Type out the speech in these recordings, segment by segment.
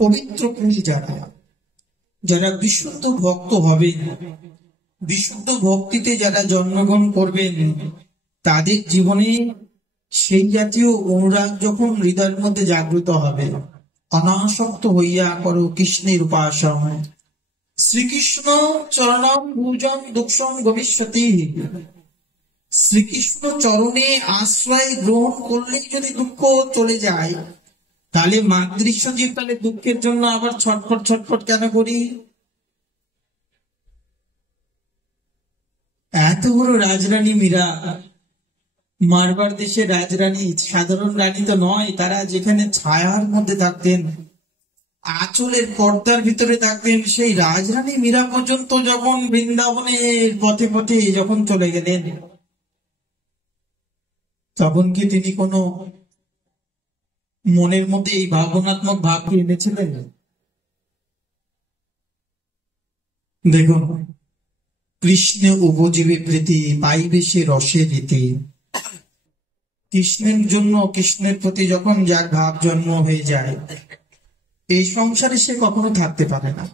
পবিত্র পুরী যারা যারা বিশুদ্ধ ভক্ত হবেন, বিশুদ্ধ ভক্তিতে যারা জন্মগ্রহণ করবেন, তাদের জীবনে সেই জাতীয় অনুরাগ যখন হৃদয়ের মধ্যে জাগ্রত হবে, অনাসক্ত হইয়া করো কৃষ্ণের উপাসন, শ্রীকৃষ্ণ চরণম পূজন দুঃখম ভবিষ্যতি। শ্রীকৃষ্ণ চরণে আশ্রয় গ্রহণ করলেই যদি দুঃখ চলে যায়, তাহলে মাতৃশ্ব জীব তাহলে দুঃখের জন্য আবার ছটফট ছটফট কেন করি? এত বড় রাজরানী মীরা, মারবার দেশের রাজরানী, সাধারণ রানী তো নয়, তারা যেখানে ছায়ার মধ্যে থাকতেন, আঁচলের পর্দার ভিতরে থাকতেন, সেই রাজরানী মীরা পর্যন্ত যখন বৃন্দাবনের পথে পথে যখন চলে গেলেন, তখন কি তিনি কোনো মনের মধ্যে এই ভাবনাত্মক ভাব কি এনেছিলেন? দেখুন, কৃষ্ণে উপজীবে প্রীতি পাইবে সে রসের রীতি। কৃষ্ণের জন্য, কৃষ্ণের প্রতি যখন যার ভাব জন্ম হয়ে যায়, এই সংসারে সে কখনো থাকতে পারে না,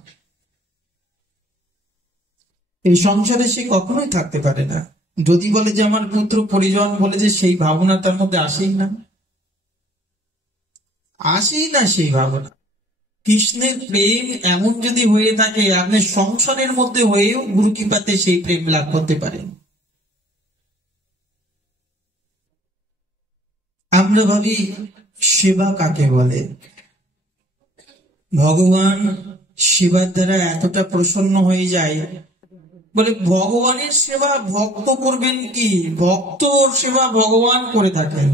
এই সংসারে সে কখনোই থাকতে পারে না। যদি বলে যে আমার পুত্র পরিজন, বলে যে সেই ভাবনা তার মধ্যে আসেই না, আসেই না সেই ভাবনা। কৃষ্ণের প্রেম এমন যদি হয়ে থাকে, আপনি সংসারের মধ্যে হয়েও গুরু কৃপাতে সেই প্রেম লাভ করতে পারেন। আমরা ভাবি সেবা কাকে বলে? ভগবান সেবার দ্বারা এতটা প্রসন্ন হয়ে যায়, বলে ভগবানের সেবা ভক্ত করবেন কি? ভক্ত সেবা ভগবান করে থাকেন।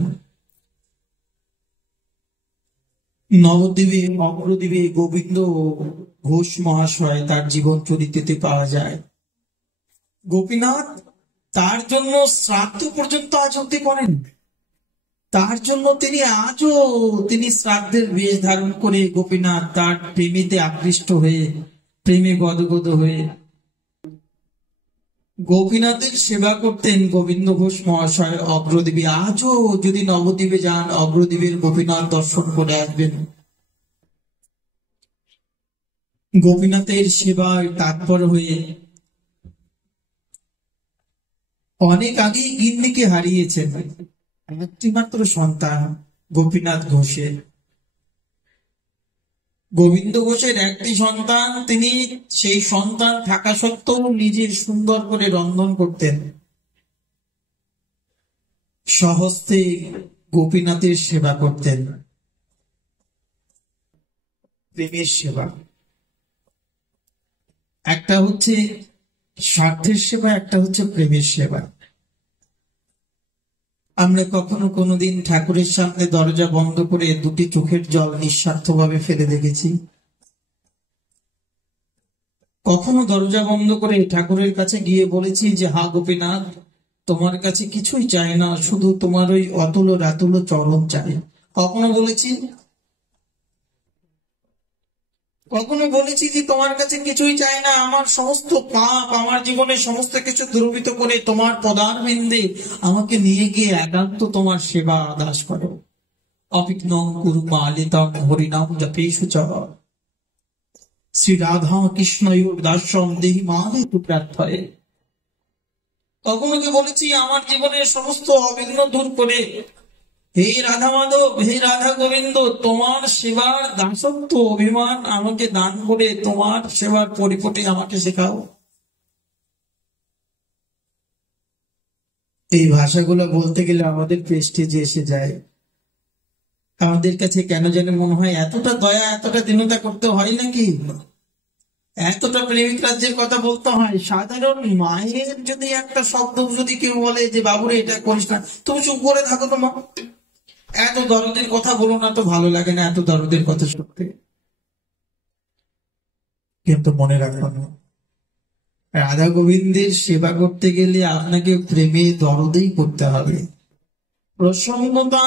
নবদ্বীপে অগ্রদ্বীপে গোবিন্দ ঘোষ মহাশয়, তার জীবন চরিত্রতে পাওয়া যায়, গোপীনাথ তার জন্য শ্রাদ্ধ পর্যন্ত আজ অব্দি করেন। তার জন্য তিনি আজও তিনি শ্রাদ্ধের বেশ ধারণ করে গোপীনাথ তার প্রেমেতে আকৃষ্ট হয়ে, প্রেমে গদগদ হয়ে গোপীনাথের সেবা করতেন গোবিন্দ ঘোষ মহাশয় অগ্রদ্বীপে। আজও যদি নবদ্বীপে যান, অগ্রদ্বীপের গোপীনাথ দর্শন করে আসবেন। গোপীনাথের সেবায় তাৎপর হয়ে অনেক আগেই গিন্নিকে হারিয়েছেন একটি মাত্র সন্তান গোপীনাথ ঘোষের। গোবিন্দ ঘোষের একটি সন্তান, তিনি সেই সন্তান থাকা সত্ত্বেও নিজের সুন্দর করে রন্ধন করতেন, স্বহস্তে গোপীনাথের সেবা করতেন। প্রেমের সেবা, একটা হচ্ছে স্বার্থের সেবা, একটা হচ্ছে প্রেমের সেবা। আমরা কখনো কোনোদিন ঠাকুরের সামনে দরজা বন্ধ করে দুটি চোখের জল নিঃস্বার্থভাবে ফেলে দেখেছি? কখনো দরজা বন্ধ করে ঠাকুরের কাছে গিয়ে বলেছি যে হা গোপীনাথ, তোমার কাছে কিছুই চাই না, শুধু তোমার ওই অতুল রাতুল চরণ চাই? কখনো বলেছি? কখনো বলেছি যে তোমার কাছে কিছুই চাই না, আমার সমস্ত পাপ, আমার জীবনের সমস্ত কিছু দুর্বৃত করে তোমার পদার বিন্দে আমাকে নিয়ে গিয়ে একান্ত তোমার সেবা দাস করো? অবিঘ্ন কুরু মালিতং হরিনাম জপেষু চ শ্রী রাধা কৃষ্ণয়োর দাসম দেহি মালে তু প্রার্থয়ে। কখনো কি বলেছি আমার জীবনের সমস্ত অবিঘ্ন দূর করে হে রাধা মাধব, হে রাধা গোবিন্দ, তোমার সেবার দাসত্ব অভিমান আমাকে দান করে তোমার সেবার পরিপটি আমাকে শেখাও? এই ভাষাগুলো বলতে গেলে আমাদের প্রেস্টিজে এসে যায়। আমাদের কাছে কেন যেন মনে হয় এতটা দয়া, এতটা দীনতা করতে হয় নাকি, এতটা প্রেমিক রাজ্যের কথা বলতে হয়? সাধারণ মায়ের যদি একটা শব্দ যদি কেউ বলে যে বাবুরে এটা করিস না, তুমি চুপ করে থাকো তো মা, এত দরদের কথা বলো না, তো ভালো লাগে না এত দরদের কথা শুনতে। কিন্তু মনে রাখো না, রাধা গোবিন্দের সেবা করতে গেলে আপনাকে প্রেমে দরদেই করতে হবে। প্রসন্নতা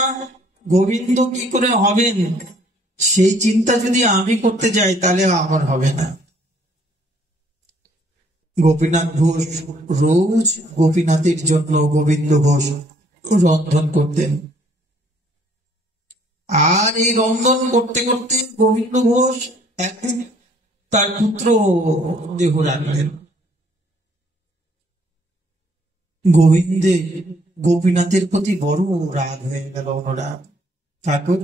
গোবিন্দ কি করে হবেন সেই চিন্তা যদি আমি করতে যাই, তাহলে আমার হবে না। গোপীনাথ ঘোষ রোজ গোপীনাথের জন্য গোবিন্দ ঘোষ রন্ধন করতেন। আর এই রন্ধন করতে করতে গোবিন্দ ঘোষ একদিন তার পুত্র দেহ রাখলেন। গোবিন্দের গোপীনাথের প্রতি বড় রাগ হয়ে গেল, অনুরাগ। ঠাকুর,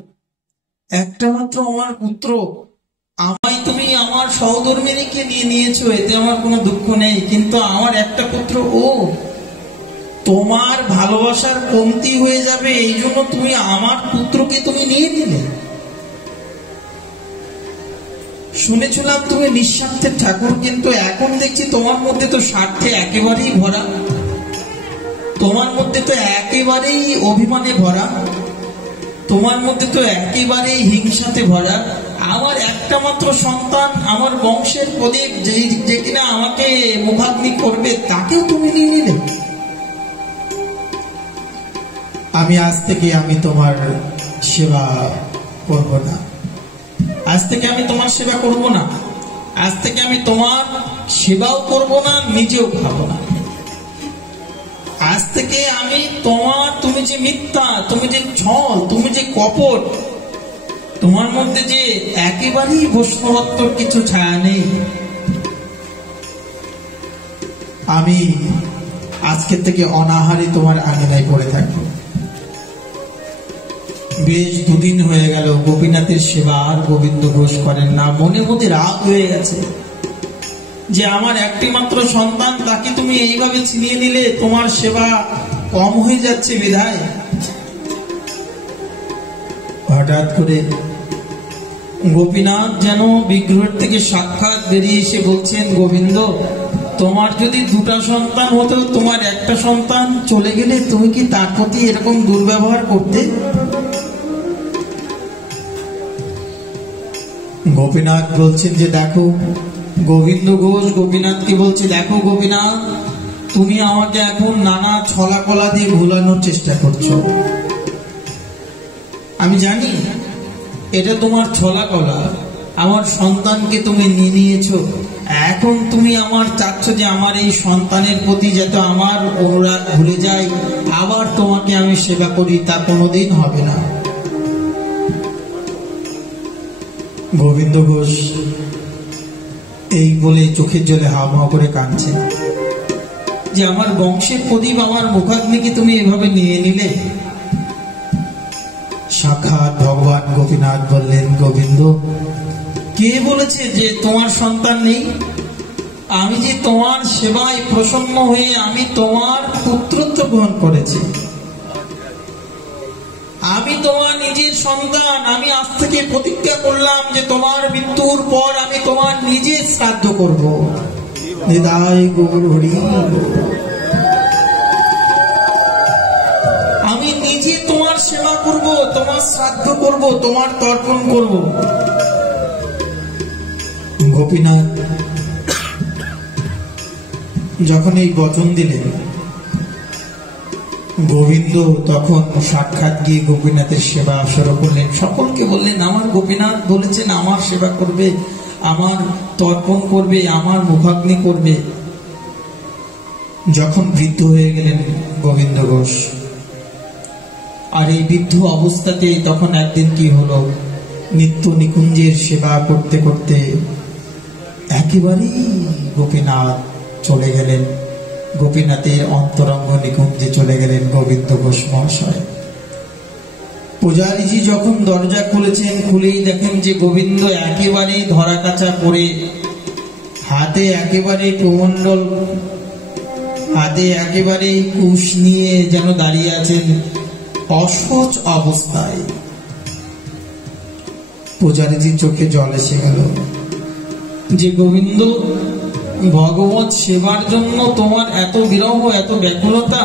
একটা মাত্র আমার পুত্র, আমায় তুমি আমার সহধর্মিনীকে নিয়ে নিয়েছো, এতে আমার কোনো দুঃখ নেই, কিন্তু আমার একটা পুত্র, ও তোমার ভালোবাসার কমতি হয়ে যাবে এই জন্য তুমি আমার পুত্রকে তুমি নিয়ে নিলে। শুনেছিলাম তুমি নিঃস্বার্থের ঠাকুর, কিন্তু এখন দেখছি তোমার মধ্যে তো স্বার্থে একেবারেই ভরা, তোমার মধ্যে তো একেবারেই অভিমানে ভরা, তোমার মধ্যে তো একেবারেই হিংসাতে ভরা। আমার একটা মাত্র সন্তান, আমার বংশের প্রদীপ, যে কিনা আমাকে মুখাগ্নি করবে, তাকেও তুমি নিয়ে নিলে। আমি আজ থেকে আমি তোমার সেবা করব না, আজ থেকে আমি তোমার সেবা করব না, আজ থেকে আমি তোমার সেবাও করব না, নিজেও খাবো না। আজ থেকে আমি তোমার, তুমি যে মিথ্যা, তুমি যে ছল, তুমি যে কপট, তোমার মধ্যে যে একেবারেই বৈষ্ণবত্বর কিছু ছায়া নেই, আমি আজকের থেকে অনাহারে তোমার আঙিনায় পড়ে থাকবো। বেশ দুদিন হয়ে গেল গোপীনাথের সেবা আর গোবিন্দ ঘোষ করেন না। মনে মধ্যে রাগ হয়ে গেছে যে আমার একটি মাত্র সন্তান, তাকে তুমি এইভাবে ছিনিয়ে নিলে, তোমার সেবা কম হয়ে যাচ্ছে বিধায়। হঠাৎ করে গোপীনাথ যেন বিগ্রহের থেকে সাক্ষাৎ বেরিয়ে এসে বলছেন, গোবিন্দ, তোমার যদি দুটা সন্তান হতো, তোমার একটা সন্তান চলে গেলে তুমি কি তার প্রতি এরকম দুর্ব্যবহার করতে? গোপীনাথ বলছেন যে দেখো, গোবিন্দ ঘোষ গোপীনাথকে বলছে, দেখো গোপীনাথ, তুমি আমাকে এখন নানা ছলা কলা দিয়ে ভুলানোর চেষ্টা করছো। আমি জানি এটা তোমার ছলা কলা, আমার সন্তানকে তুমি নিয়ে নিয়েছো, এখন তুমি আমার চাচ্ছ যে আমার এই সন্তানের প্রতি যাতে আমার অনুরাগ ভুলে যায়, আবার তোমাকে আমি সেবা করি, তা কোনোদিন হবে না। গোবিন্দ ঘোষ এই বলে চোখের জলে হাওয়া করে কাঁদছে যে আমার বংশের প্রদীপ, আমার মুখাগ্নিকে তুমি এভাবে নিয়ে নিলে। সাক্ষাৎ ভগবান গোপীনাথ বললেন, গোবিন্দ, কে বলেছে যে তোমার সন্তান নেই? আমি যে তোমার সেবায় প্রসন্ন হয়ে আমি তোমার পুত্রত্ব গ্রহণ করেছি, আমি তোমার নিজের সন্তান। আমি আজ থেকে প্রতিজ্ঞা করলাম যে তোমার মৃত্যুর পর আমি তোমার নিজের শ্রাদ্ধ করব। আমি নিজে তোমার সেবা করব, তোমার শ্রাদ্ধ করব, তোমার তর্পণ করব। গোপীনাথ যখন এই বচন দিলেন, গোবিন্দ তখন সাক্ষাৎ গিয়ে গোপীনাথের সেবা শুরু করলেন। সকলকে বললেন, আমার গোপীনাথ বলেছেন আমার সেবা করবে, আমার তর্পণ করবে, আমার মুখাগ্নি করবে। যখন বৃদ্ধ হয়ে গেলেন গোবিন্দ ঘোষ, আর এই বৃদ্ধ অবস্থাতে তখন একদিন কি হলো, নিত্য নিকুঞ্জের সেবা করতে করতে একেবারেই গোপীনাথ চলে গেলেন, গোপীনাথের অন্তরঙ্গ নিকুঞ্জে চলে গেলেন গোবিন্দ ঘোষ মহাশয়। পূজারীজি যখন দরজা খুলেছেন, খুলেই দেখেন যে গোবিন্দ একেবারে ধরা কাচা পড়ে, হাতে একেবারে কুমণ্ডল, হাতে একেবারে কুশ নিয়ে যেন দাঁড়িয়ে আছেন অসহজ অবস্থায়। পূজারীজির চোখে জল এসে গেল যে গোবিন্দ, ভগবত সেবার জন্য তোমার এত বিরহ, এত ব্যাকুলতা,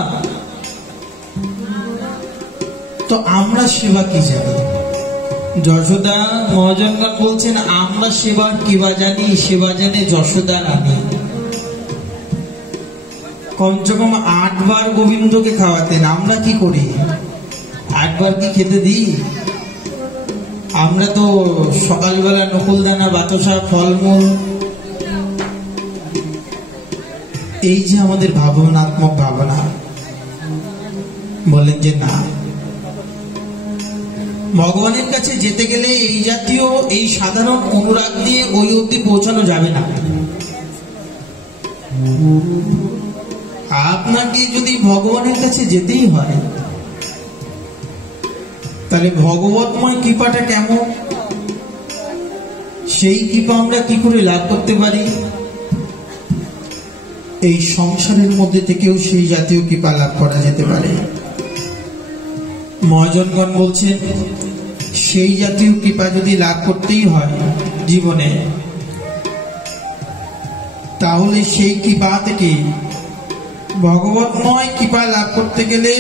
তো আমরা সেবা কি জানি? যশোদা মহাজনগণ বলছেন, আমরা সেবার কিবা জানি, সেবা জানে যশোদা রানী। কমসে কম 8 বার গোবিন্দকে খাওয়াতেন, আমরা কি করি? 8 বার কি খেতে দিই? আমরা তো সকালবেলা নকুলদানা, বাতাসা, ফলমূল, এই যে আমাদের ভাবনাত্মক ভাবনা, বলেন যে না, ভগবানের কাছে যেতে গেলে এই জাতীয় এই সাধারণ অনুরাগ দিয়ে ওই অবধি পৌঁছানো যাবে না। আপনাকে যদি ভগবানের কাছে যেতেই হয়, তাহলে ভগবতময় কৃপাটা কেমন, সেই কৃপা আমরা কি করে লাভ করতে পারি? এই সংসারের মধ্যে থেকেও সেই জাতীয় কৃপা লাভ করা যেতে পারে। মহাজনগণ বলছেন, সেই জাতীয় কৃপা যদি লাভ করতেই হয় জীবনে, তাহলে সেই কৃপা থেকে ভগবতময় কৃপা লাভ করতে গেলে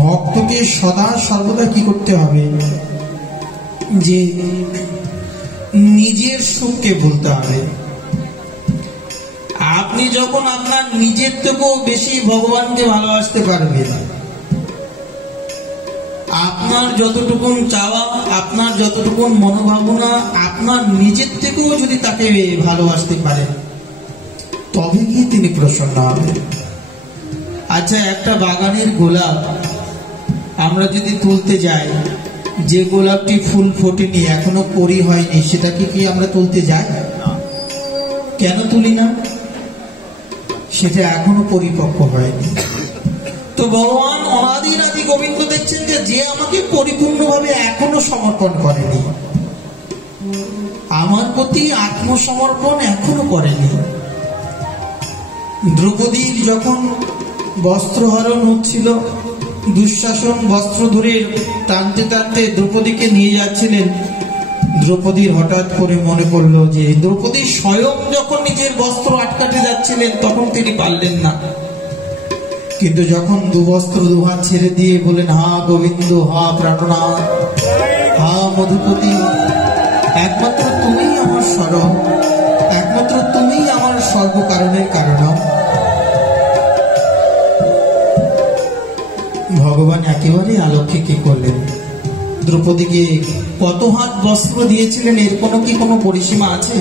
ভক্তকে সদা সর্বদা কি করতে হবে, যে নিজের সুখকে ভুলতে হবে। আপনি যখন আপনার নিজের থেকেও বেশি ভগবানকে ভালোবাসতে পারবেন, আপনার যতটুকু চাওয়া, আপনার যতটুকু মনোভাবনা, আপনার নিজের থেকেও যদি তাকে ভালোবাসতে পারেন, তবে গিয়ে তিনি প্রসন্ন হবেন। আচ্ছা, একটা বাগানের গোলাপ আমরা যদি তুলতে যাই, যে গোলাপটি ফুল ফোটেনি, এখনো কড়ি হয়নি, সেটাকে কি আমরা তুলতে যাই? কেন তুলি না? সেটা এখনো পরিপক্ক হয়নি। তো ভগবান অনাদির আদি গোবিন্দ দেখছেন যে আমাকে পরিপূর্ণভাবে এখনো সমর্পণ করেনি, আমার প্রতি আত্মসমর্পণ এখনো করেনি। দ্রৌপদীর যখন বস্ত্রহরণ হচ্ছিল, দুঃশাসন বস্ত্র ধরে টানতে টানতে দ্রৌপদীকে নিয়ে যাচ্ছিলেন, দ্রৌপদীর হঠাৎ করে মনে পড়লো যে দ্রৌপদী স্বয়ং যখন নিজের বস্ত্র আটকাতে যাচ্ছিলেন তখন তিনি পারলেন না, কিন্তু যখন দুবস্ত্র দুহাত ছেড়ে দিয়ে বলেন, হা গোবিন্দ, হা প্রাণনাথ, হা মধুপতি, একমাত্র তুমি আমার স্বরূপ, একমাত্র তুমি আমার সর্বকারণের কারণ, ভগবান একেবারে আলোকে কি করলেন, দ্রৌপদীকে কত হাত বস্ত্র দিয়েছিলেন, এর কোনো পরিসীমা আছে?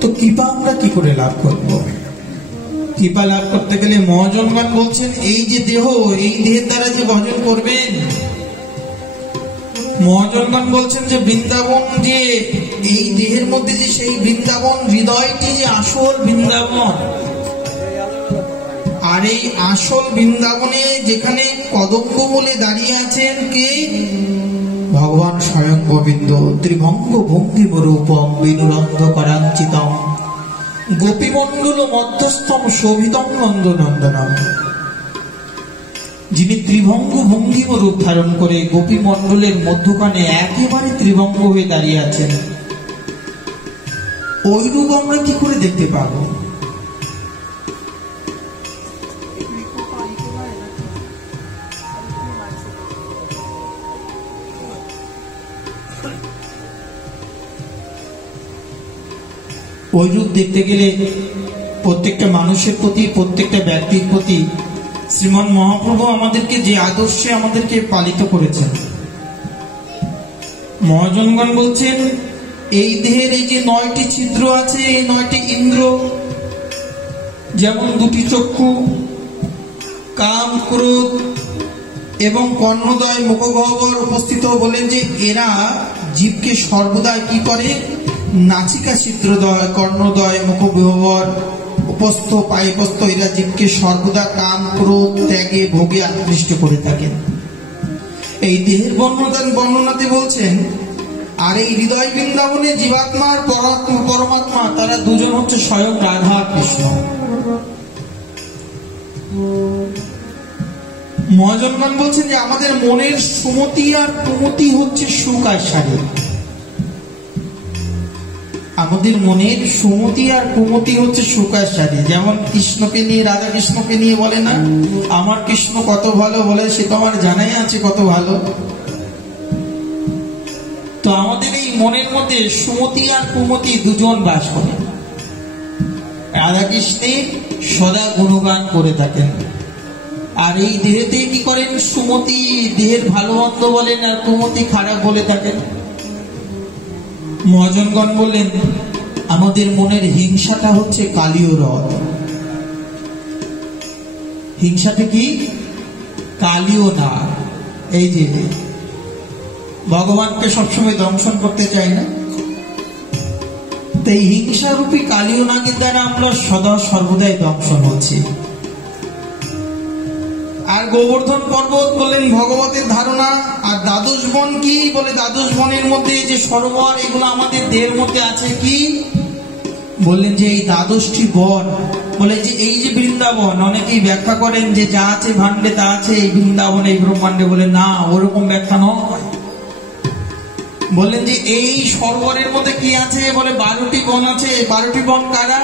তো কৃপা আমরা কি করে লাভ করব? কৃপা লাভ করতে গেলে মহাজনগণ বলছেন, এই যে দেহ, এই দেহের দ্বারা যে ভজন করবেন, মহাজনগণ বলছেন যে বৃন্দাবন, যে এই দেহের মধ্যে যে সেই বৃন্দাবন, হৃদয়টি যে আসল বৃন্দাবন, আর এই আসল বৃন্দাবনে যেখানে কদম্ব বলে দাঁড়িয়ে আছেন কে? ভগবান স্বয়ং গোবিন্দ। ত্রিভঙ্গ ভঙ্গিম রূপম বিনুরন্ধ করাঞ্চিতম গোপীমণ্ডল মধ্যস্থম শোভিতম নন্দনন্দনম। যিনি ত্রিভঙ্গ ভঙ্গিম রূপ ধারণ করে গোপী মণ্ডলের মধ্যখানে একেবারে ত্রিভঙ্গ হয়ে দাঁড়িয়ে আছেন, ওই রূপ আমরা কি করে দেখতে পাবো? ওই রূপ দেখতে গেলে প্রত্যেকটা মানুষের প্রতি, প্রত্যেকটা ব্যক্তির প্রতি শ্রীমান মহাপ্রভু আমাদেরকে যে আদর্শে আমাদেরকে পালিত করেছেন, মহাজনগণ বলছেন, এই দেহের এই যে 9টি ছিদ্র আছে, এই 9টি ইন্দ্র, যেমন 2টি চক্ষু, কাম, ক্রোধ এবং কর্ণদ্বয় মুখগহ্বর উপস্থিত, বলেন যে এরা জীবকে সর্বদা কি করে, নাসিকা ছিদ্রদ্বয়, কর্ণদ্বয়, মুখগহ্বর, উপস্থ, পায়ুপস্থ, এরা জীবকে সর্বদা কাম, ক্রোধ, ত্যাগে, ভোগে আকৃষ্ট করে থাকেন। এই দেহের বর্ণনাতে বলছেন, আর এই হৃদয় বৃন্দাবনে জীবাত্মার পরমাত্মা, তারা দুজন হচ্ছে স্বয়ং রাধা কৃষ্ণ। মহাজনগণ বলছেন যে আমাদের মনের সুমতি আর কুমতি হচ্ছে সুখ আর শারীর। আমাদের মনের সুমতি আর কুমতি হচ্ছে সুখ আর শারীর। যেমন কৃষ্ণকে নিয়ে, রাধা কৃষ্ণকে নিয়ে বলে না, আমার কৃষ্ণ কত ভালো, বলে সে তো আমার জানাই আছে কত ভালো। তো আমাদের এই মনের মধ্যে সুমতি আর কুমতি দুজন বাস করে। রাধা কৃষ্ণের সদা গুণগান করে থাকেন, আর এই দেহেতে কি করেন, সুমতি দেহের ভালো মন্দ বলেন, আর কুমতি খারাপ বলে থাকেন। মহাজনগণ বললেন, আমাদের মনের হিংসাটা হচ্ছে কালীয় রথ। হিংসাটা কি? কালিও না, এই যে ভগবানকে সবসময় দংশন করতে চাই না, এই হিংসারূপী কালিও নাগের দ্বারা আমরা সদা সর্বদাই দংশন হচ্ছি। আর গোবর্ধন পর্বত বলেন ভগবতের ধারণা। আর দ্বাদশ বন কি বলে, দ্বাদশ বনের মধ্যে যে সরোবর, এগুলো আমাদের দেহের মধ্যে আছে। কি বললেন যে এই দ্বাদশটি বন, বলে যে এই যে বৃন্দাবন, অনেকেই ব্যাখ্যা করেন যে যা আছে ভান্ডে তা আছে এই বৃন্দাবনে, এই ব্রহ্মাণ্ডে। বলে না, ওরকম ব্যাখ্যা নয়। বললেন যে এই সরোবরের মধ্যে কি আছে, বলে 12টি বন আছে। 12টি বন কারা?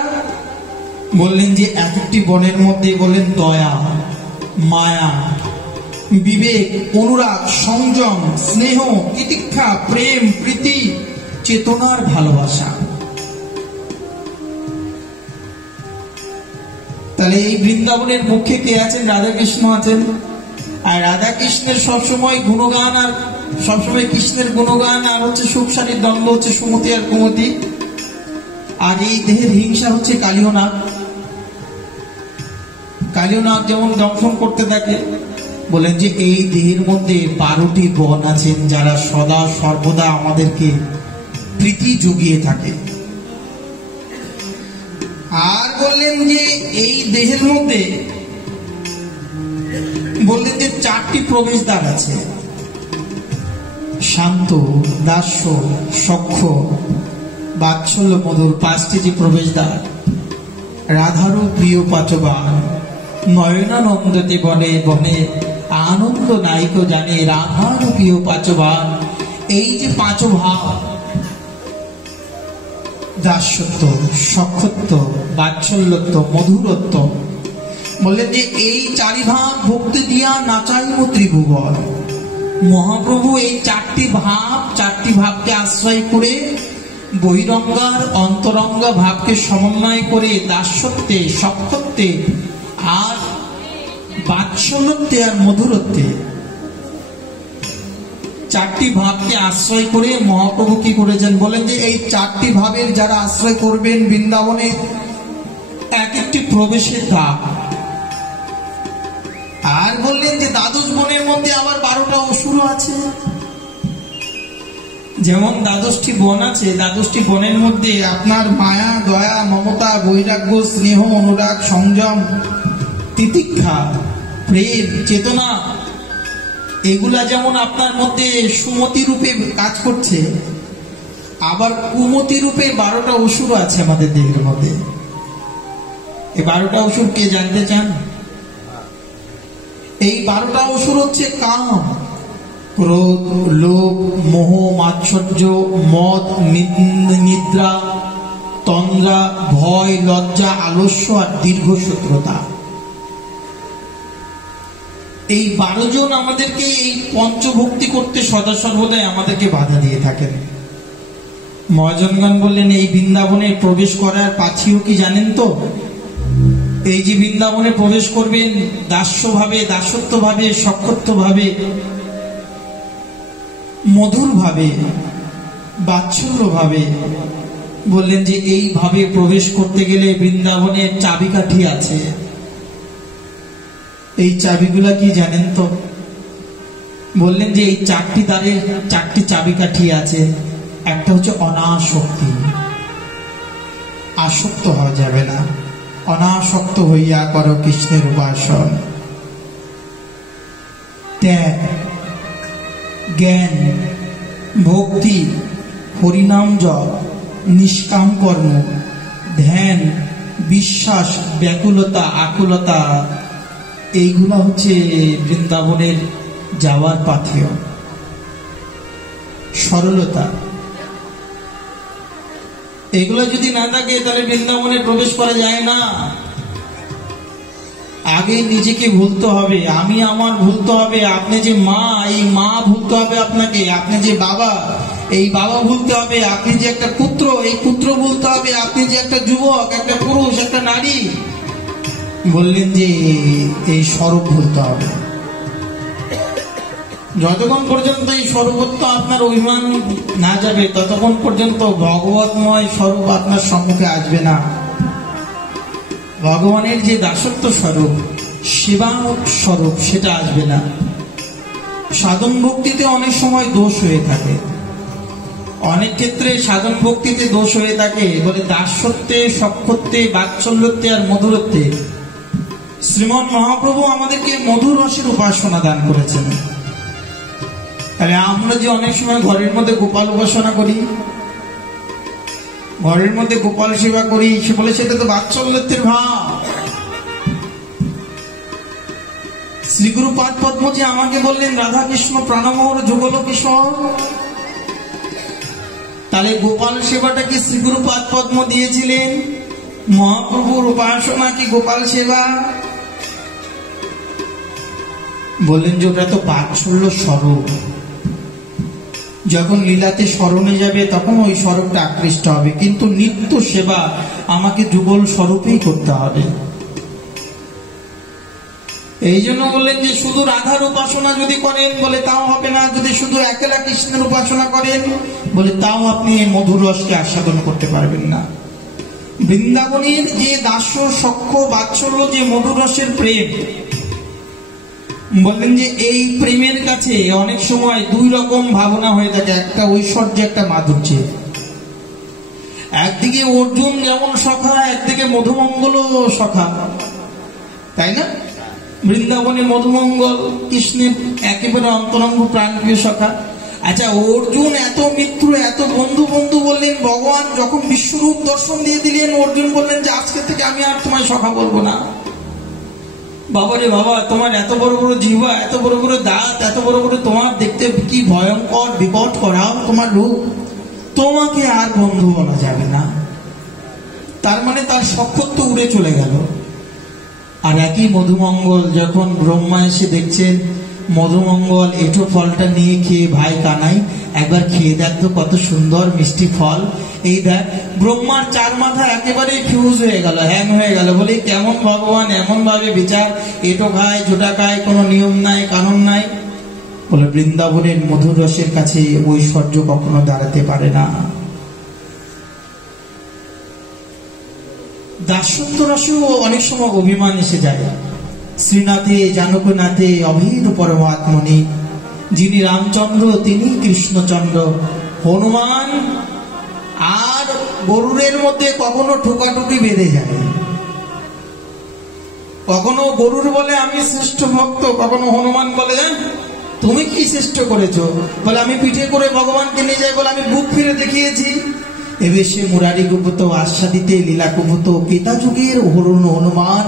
বললেন যে এক একটি বনের মধ্যে বললেন দয়া, মায়া, বিবেক, অনুরাগ, সংযম, স্নেহ, তিতিক্ষা, প্রেম, প্রীতি, চেতনার ভালোবাসা। তাহলে এই বৃন্দাবনের মুখে কে আছেন? রাধা কৃষ্ণ আছেন। আর রাধা কৃষ্ণের সবসময় গুণগান, আর সবসময় কৃষ্ণের গুণগান, আর হচ্ছে সুখসারীর দ্বন্দ্ব হচ্ছে সুমতি আর কুমতি। আর এই দেহের হিংসা হচ্ছে কালীয় নাগ। কালীয় নাগ যেমন দংশন করতে থাকে, বলেন যে এই দেহের মধ্যে 12টি বন আছেন যারা সদা সর্বদা আমাদেরকে প্রীতি জুগিয়ে থাকে। আর বললেন যে এই দেহের মধ্যে বললেন যে 4টি প্রবেশদ্বার আছে। শান্ত, দাস্য, সখ্য, বাৎসল্য, মধুর, 5টি যে প্রবেশদ্বার। রাধারও প্রিয় পাচবান, নয়নানন্দতে বনে বনে, আনন্দ নাইকো জানে, রাধারও প্রিয় পাচবান। এই যে 5 ভাব, দাস্যত্ব, সখ্যত্ব, বাৎসল্যত্ব, মধুরত্ব, বললেন যে এই 4 ভাব ভক্তি দিয়া নাচাইব ত্রিভুবন। মহাপ্রভু এই 4টি ভাবকে আশ্রয় করে বহিরঙ্গার অন্তরঙ্গা ভাবকে সমন্বয় করে দাস্যত্বে, সখ্যত্বে আর বাৎসল্যত্বে আর মধুরত্বে 4টি ভাবকে আশ্রয় করে মহাপ্রভু কি করেছেন? বলেন যে এই 4টি ভাবের যারা আশ্রয় করবেন বৃন্দাবনে এক একটি প্রবেশের দ্বার। আর বললেন যে দ্বাদশ বনের মধ্যে আবার 12টা অসুর আছে। যেমন 12টি বন আছে, 12টি বনের মধ্যে আপনার মায়া, দয়া, মমতা, বৈরাগ্য, স্নেহ, অনুরাগ, সংযম, তিতিক্ষা, প্রেম, চেতনা, এগুলা যেমন আপনার মধ্যে সুমতি রূপে কাজ করছে, আবার কুমতি রূপে 12টা অসুর আছে আমাদের দেহের মধ্যে। এই 12টা অসুর কে জানতে চান? এই 12টা অসুর হচ্ছে কাম, ক্রোধ, লোভ, মোহ, মাৎসর্য, মদ, নিদ্রা, তন্দ্রা, ভয়, লজ্জা, আলস্য আর দীর্ঘসূত্রতা। এই 12 জন আমাদেরকে এই পঞ্চভক্তি করতে সদা সর্বদাই আমাদেরকে বাধা দিয়ে থাকেন। মহাজনগণ বললেন এই বৃন্দাবনে প্রবেশ করার পাছিও কি জানেন তো? এই যে বৃন্দাবনে প্রবেশ করবেন দাস্যভাবে, দাসত্বভাবে, সখ্যত্বভাবে, মধুরভাবে, বাৎসল্যভাবে, বললেন যে এইভাবে প্রবেশ করতে গেলে বৃন্দাবনের চাবিকাঠি আছে। এই চাবিগুলা কি জানেন তো? বললেন যে এই 4টি দ্বারের 4টি চাবিকাঠি আছে। একটা হচ্ছে অনাসক্তি, আসক্ত হওয়া যাবে না, অনাসক্ত হইয়া করো কৃষ্ণের উপাসন। ত্যাগ, জ্ঞান, ভক্তি, হরিনাম জপ, নিষ্কাম কর্ম, ধ্যান, বিশ্বাস, ব্যাকুলতা, আকুলতা, এইগুলা হচ্ছে বৃন্দাবনের যাওয়ার পাথেয়। সরলতা, এগুলো যদি না থাকে তাহলে বৃন্দাবনে প্রবেশ করা যায় না। আগে নিজেকে ভুলতে হবে, আমি আমার ভুলতে হবে। আপনি যে মা, এই মা ভুলতে হবে আপনাকে। আপনি যে বাবা, এই বাবা ভুলতে হবে। আপনি যে একটা পুত্র, এই পুত্র ভুলতে হবে। আপনি যে একটা যুবক, একটা পুরুষ, একটা নারী, বললেন যে এই স্বরূপ ভুলতে হবে। যতক্ষণ পর্যন্ত এই স্বরূপত্ব আপনার অভিমান না যাবে ততক্ষণ পর্যন্ত ভগবতময় স্বরূপ আপনার সম্মুখে আসবে না। ভগবানের যে দাসত্ব স্বরূপ সেবা স্বরূপ সেটা আসবে না। সাধন ভক্তিতে অনেক সময় দোষ হয়ে থাকে, অনেক ক্ষেত্রে সাধন ভক্তিতে দোষ হয়ে থাকে বলে দাসত্বে, সক্ষত্বে, বাৎসল্যত্বে আর মধুরত্বে। শ্রীমন মহাপ্রভু আমাদেরকে মধুর রসের উপাসনা দান করেছেন। তাহলে আমরা যে অনেক সময় ঘরের মধ্যে গোপাল উপাসনা করি, ঘরের মধ্যে গোপাল সেবা করি, সে বলে সেটা তো বাৎসল্যত্বের ভাব। শ্রীগুরু পাদ পদ্ম যে আমাকে বললেন রাধা কৃষ্ণ প্রাণমোহর যুগল কিশোর, তাহলে গোপাল সেবাটা কি শ্রীগুরু পাদ পদ্ম দিয়েছিলেন? মহাপ্রভুর উপাসনা কি গোপাল সেবা? বললেন যে ওটা তো বাৎসল্য স্বরূপ, যখন লীলাতে স্মরণে যাবে তখন ওই স্বরূপটা আকৃষ্ট হবে, কিন্তু নিত্য সেবা আমাকে যুগল স্বরূপেই করতে হবে। এই জন্য বললেন যে শুধু রাধার উপাসনা যদি করেন বলে তাও হবে না, যদি শুধু একলা কৃষ্ণের উপাসনা করেন বলে তাও আপনি এই মধুর রসকে আস্বাদন করতে পারবেন না। বৃন্দাবনের যে দাস্য সখ্য বাৎসল্য যে মধুর রসের প্রেম, বললেন যে এই প্রেমের কাছে অনেক সময় দুই রকম ভাবনা হয়ে থাকে, একটা ঐশ্বর্য, একটা মাধুর্য। একদিকে অর্জুন যেমন সখা, একদিকে মধুমঙ্গল সখা, তাই না? বৃন্দাবনে মধুমঙ্গল কৃষ্ণের একেবারে অন্তরঙ্গ প্রাণপ্রিয় সখা। আচ্ছা, অর্জুন এত মিত্র, এত বন্ধু বন্ধু বললেন, ভগবান যখন বিশ্বরূপ দর্শন দিয়ে দিলেন, অর্জুন বললেন যে আজকে থেকে আমি আর তোমায় সখা বলবো না। বাবারে বাবা, তোমার এত বড় বড় জিহ্বা, এত বড় বড় দাঁত, এত বড় বড় তোমার দেখতে কি ভয়ঙ্কর বিকট করাও তোমার রূপ, তোমাকে আর বন্ধু বলা যাবে না। তার মানে তার সখ্যত্ব উড়ে চলে গেল। আর একই মধুমঙ্গল যখন ব্রহ্মা এসে দেখছেন মধুমঙ্গল এঁটো ফলটা নিয়ে খেয়ে, ভাই কানাই একবার খেয়ে দেখ তো কত সুন্দর মিষ্টি ফল, এই দেখ। ব্রহ্মার চার মাথা একেবারে ফিউজ হয়ে গেল, হ্যাং হয়ে গেল, বলে কেমন ভগবান, এমন ভাবে বিচার, এটো খায় জোটা খায়, কোনো নিয়ম নাই কানুন নাই। বলে বৃন্দাবনের মধুর রসের কাছে ঐশ্বর্য কখনো দাঁড়াতে পারে না। দাসত্ব রসেও অনেক সময় অভিমান এসে যায়। শ্রীনাথে জানকনাথে অভেদ পরমাত্মনি, যিনি রামচন্দ্র তিনি কৃষ্ণচন্দ্র। হনুমান আর গরুরের মধ্যে কখনো ঠোকাঠুকি বেঁধে যায়, কখনো গরুর বলে আমি শ্রেষ্ঠ ভক্ত, কখনো হনুমান বলে তুমি কি শ্রেষ্ঠ করেছো, বলে আমি পিঠে করে ভগবানকে নিয়ে যাই, বলে আমি বুক ফিরে দেখিয়েছি। এবে সে মুরারি কুপুত আস্বাদিতে লীলা কুপুত পিতা যুগের হরুণ হনুমান।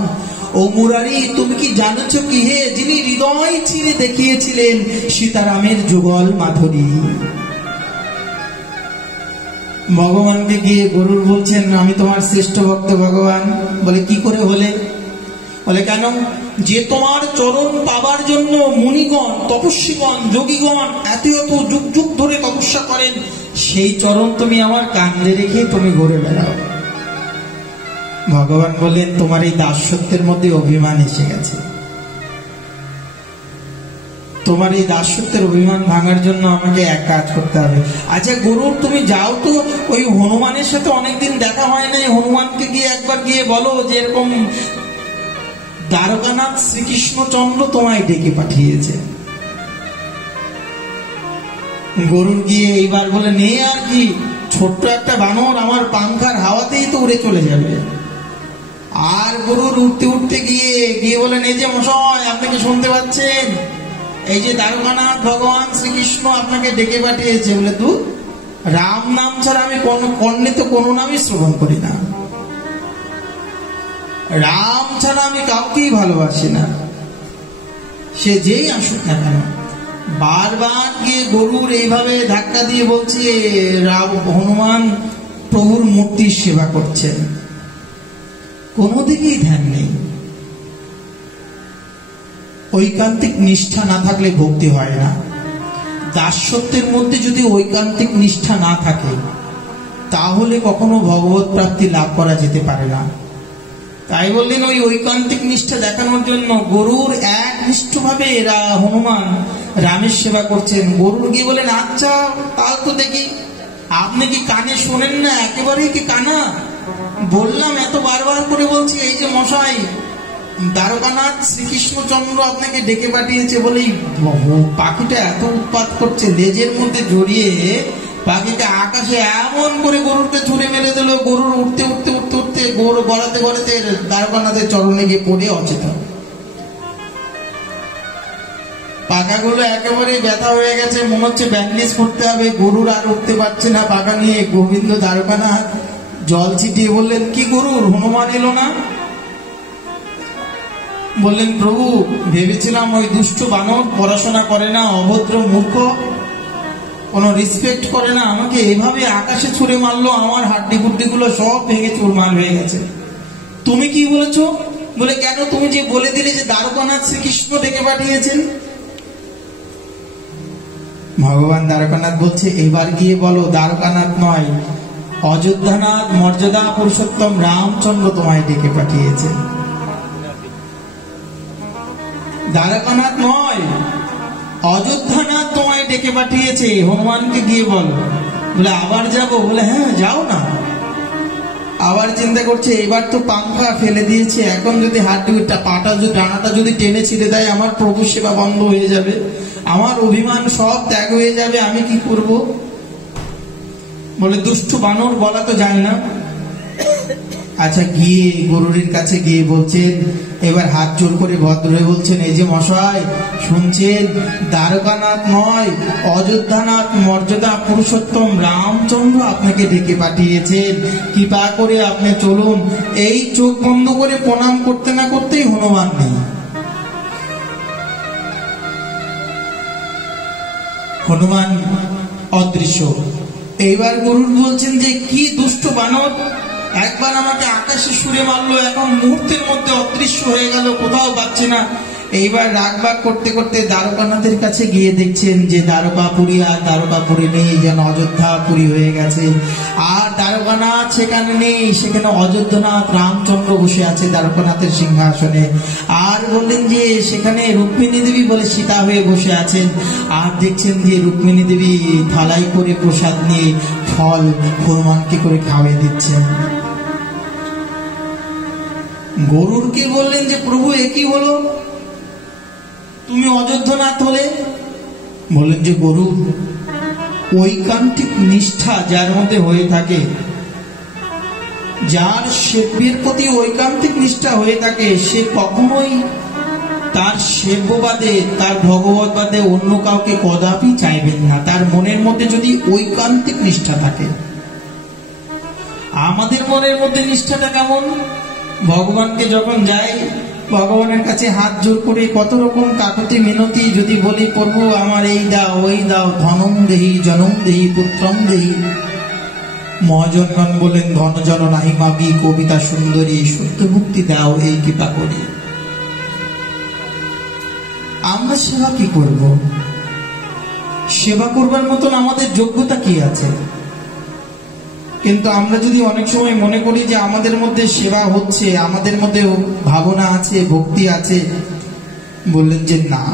ও মুরারি, তুমি কি জানছ কি হে, যিনি হৃদয় ছিঁড়ে দেখিয়েছিলেন সীতারামের যুগল মাধুরী। ভগবানকে গিয়ে গরুর বলছেন আমি তোমার শ্রেষ্ঠ ভক্ত ভগবান। বলে কি করে হলে? বলে কেন, যে তোমার চরণ পাবার জন্য মুনিগণ, তপস্বীগণ, যোগীগণ এত এত যুগ যুগ ধরে তপস্যা করেন, সেই চরণ তুমি আমার কাঁধে রেখে তুমি ঘুরে বেড়াও। ভগবান বলেন তোমার এই দাসত্বের মধ্যে অভিমান এসে গেছে, তোমার এই দাসত্বের অভিমান ভাঙার জন্য আমাকে এক কাজ করতে হবে। আচ্ছা গরুর, তুমি যাও তো ওই হনুমানের সাথে অনেকদিন দেখা হয় নাই, হনুমানকে গিয়ে একবার গিয়ে বলো যে এরকম দ্বারকানাথ শ্রীকৃষ্ণচন্দ্র তোমায় ডেকে পাঠিয়েছে। গরুর গিয়ে এইবার বলে নে আর কি, ছোট্ট একটা বানর আমার পাংখার হাওয়াতেই তো উড়ে চলে যাবে। আর গরুর উঠতে উঠতে গিয়ে গিয়ে বলেন এই যে মশাই, আপনি কি শুনতে পাচ্ছেন, এই যে দ্বারকানাথ ভগবান শ্রীকৃষ্ণ আপনাকে ডেকে পাঠিয়েছে। বলে তু রাম নাম ছাড়া আমি কর্ণে তো কোনো নামই শ্রবণ করি না, রাম ছাড়া আমি কাউকেই ভালোবাসি না, সে যেই আসুক না কেন। বারবার গিয়ে গরুর এইভাবে ধাক্কা দিয়ে বলছে হনুমান প্রভুর মূর্তির সেবা করছেন, কোনো দিকেই ধ্যান নেই। ঐকান্তিক নিষ্ঠা না থাকলে ভক্তি হয় না। দাসত্বের মধ্যে যদি ঐকান্তিক নিষ্ঠা না থাকে তাহলে কখনো ভগবত প্রাপ্তি লাভ করা যেতে পারে না। তাই বললেন ওই ঐকান্তিক নিষ্ঠা দেখানোর জন্য গরুর একনিষ্ঠভাবে হনুমান রামের সেবা করছেন। গরুর গিয়ে বলেন আচ্ছা তাও তো দেখি, আপনি কি কানে শোনেন না, একেবারেই কি কানা? বললাম এত বারবার করে বলছি, এই যে মশাই দ্বারকানাথ শ্রীকৃষ্ণচন্দ্র আপনাকে ডেকে পাঠিয়েছে বলেই পাখিটা এত উৎপাত করছে, লেজের মধ্যে জড়িয়ে পাখিটা আকাশে এমন করে গরুরকে ছুঁড়ে মেরে দিল, গরুর উঠতে উঠতে উঠতে উঠতে গরু গড়াতে গড়াতে দ্বারকানাথের চরণে গিয়ে পড়ে অচেতন। পাখাগুলো একেবারে ব্যথা হয়ে গেছে, মনে হচ্ছে ব্যান্ডেজ করতে হবে, গরুর আর উঠতে পারছে না। পাখা নিয়ে গোবিন্দ দ্বারকানাথ জল ছিটিয়ে বললেন, কি গরুর হনুমান এলো না? বললেন, প্রভু ভেবেছিলাম ওই দুষ্ট বানর পড়াশোনা করে না, অভদ্র মূর্খ, কোনো রেসপেক্ট করে না, আমাকে এভাবে আকাশে ছুঁড়ে মারলো, আমার হাড্ডি গুড্ডি গুলো সব ভেঙে চুরমার হয়ে গেছে। তুমি কি বলেছো? বলে, কেন? তুমি যে বলে দিলে যে দ্বারকানাথ শ্রীকৃষ্ণ ডেকে পাঠিয়েছেন। ভগবান দ্বারকানাথ বলছে, এবার গিয়ে বলো দ্বারকানাথ নয়, অযোধ্যানাথ মর্যাদা পুরুষোত্তম রামচন্দ্র তোমায় ডেকে পাঠিয়েছে। দ্বারকানাথ নয়, অযোধ্যানাথ তোমায় ডেকে পাঠিয়েছে, হনুমানকে গিয়ে বলো। বলে, আবার যাব? বলে, হ্যাঁ যাও না। আবার চিন্তা করছে, এবার তো পাংখা ফেলে দিয়েছে, এখন যদি পাটা যদি ডানাটা যদি টেনে ছিঁড়ে দেয়, আমার প্রভু সেবা বন্ধ হয়ে যাবে, আমার অভিমান সব ত্যাগ হয়ে যাবে, আমি কি করব? বলে, দুষ্টু বানর বলা তো যায় না। আচ্ছা, গিয়ে গরুরের কাছে গিয়ে বলছেন, এবার হাত জোর করে ভদ্র হয়ে বলছেন, এই যে মশাই শুনছেন, দ্বারকানাথ নয়, অযোধ্যানাথ মর্যাদা পুরুষোত্তম রামচন্দ্র আপনাকে ডেকে পাঠিয়েছেন, কৃপা করে আপনি চলুন। এই চোখ বন্ধ করে প্রণাম করতে না করতেই হনুমান নেই। হনুমান অদৃশ্য। এইবার গরুর বলছেন যে, কি দুষ্ট বানর, একবার আমাকে আকাশে ছুঁড়ে মারলো, এখন মুহূর্তের মধ্যে অদৃশ্য হয়ে গেল, কোথাও পাচ্ছে না। এইবার রাগবাগ করতে করতে দ্বারকানাথের কাছে গিয়ে দেখছেন যে দ্বারকাপুরী আর দ্বারকাপুরী নেই, যেন অযোধ্যাপুরী হয়ে গেছে। আর দ্বারকানাথ সেখানে নেই, সেখানে অযোধ্যানাথ রামচন্দ্র বসে আছে দ্বারকানাথের সিংহাসনে। আর বললেন যে সেখানে রুক্মিণী দেবী বলে সীতা হয়ে বসে আছেন। আর দেখছেন যে রুক্মিণী দেবী থালাই করে প্রসাদ নিয়ে ফল হনুমানকে করে খাওয়াই দিচ্ছেন। গরুরকে বললেন যে, প্রভু একই হলো, তুমি অযোধ্যানাথ হলে? বললেন যে, গরু ঐকান্তিক নিষ্ঠা যার মধ্যে হয়ে থাকে, যার সেব্যের প্রতি ঐকান্তিক নিষ্ঠা হয়ে থাকে, সে কখনোই তার সেব্যবাদে, তার ভগবতবাদে অন্য কাউকে কদাপি চাইবেন না, তার মনের মধ্যে যদি ঐকান্তিক নিষ্ঠা থাকে। আমাদের মনের মধ্যে নিষ্ঠাটা কেমন? ভগবানকে যখন যাই, ভগবানের কাছে হাত জোর করে কত রকম কাকতি মিনতি যদি বলি, প্রভু আমার এই দাও, ওই দাও, ধনম দেহি, জনম দেহি, পুত্রম দেহি। মহাজনগণ বলেন, ধন জন নাহি মাগি, কবিতা সুন্দরী, সত্য মুক্তি দাও, এই কৃপা করি। আমরা সেবা কি করব? সেবা করবার মতন আমাদের যোগ্যতা কি আছে? কিন্তু আমরা যদি অনেক সময় মনে করি যে আমাদের মধ্যে সেবা হচ্ছে, আমাদের মধ্যে ভাবনা আছে, ভক্তি আছে, বললেন যে না,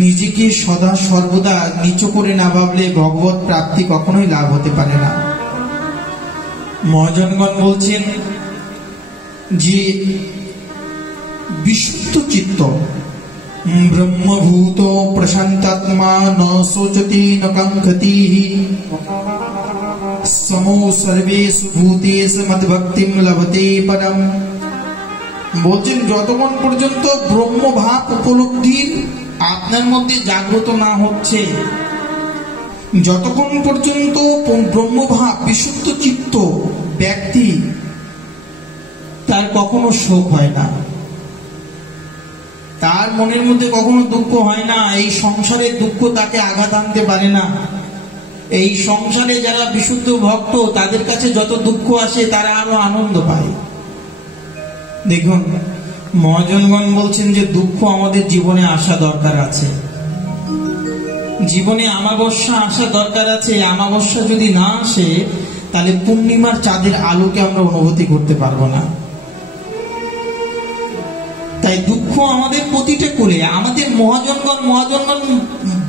নিজেকে সদা সর্বদা নিচু করে না ভাবলে ভগবত প্রাপ্তি কখনোই লাভ হতে পারে না। মহাজনগণ বলছেন যে বিশুদ্ধ চিত্ত ব্রহ্মভূত প্রশান্তাত্মা ন শোচতি ন কাঙ্ক্ষতি সমো সর্বেষু ভূতেষু মদ্ভক্তিম লভতে পরম। বলছেন, যতক্ষণ পর্যন্ত ব্রহ্মভাব উপলব্ধির আপনার মধ্যে জাগ্রত না হচ্ছে, যতক্ষণ পর্যন্ত ব্রহ্মভাব বিশুদ্ধ চিত্ত ব্যক্তি, তার কখনো শোক হয় না, তার মনের মধ্যে কখনো দুঃখ হয় না, এই সংসারের দুঃখ তাকে আঘাত আনতে পারে না। এই সংসারে যারা বিশুদ্ধ ভক্ত, তাদের কাছে যত দুঃখ আসে তারা আরো আনন্দ পায়। দেখুন, মহাজনগণ বলছেন যে দুঃখ আমাদের জীবনে আসা দরকার আছে, জীবনে অমাবস্যা আসা দরকার আছে। অমাবস্যা যদি না আসে, তাহলে পূর্ণিমার চাঁদের আলোকে আমরা অনুভূতি করতে পারবো না। তাই দুঃখ আমাদের প্রতিটা কোলে। আমাদের মহাজনগণ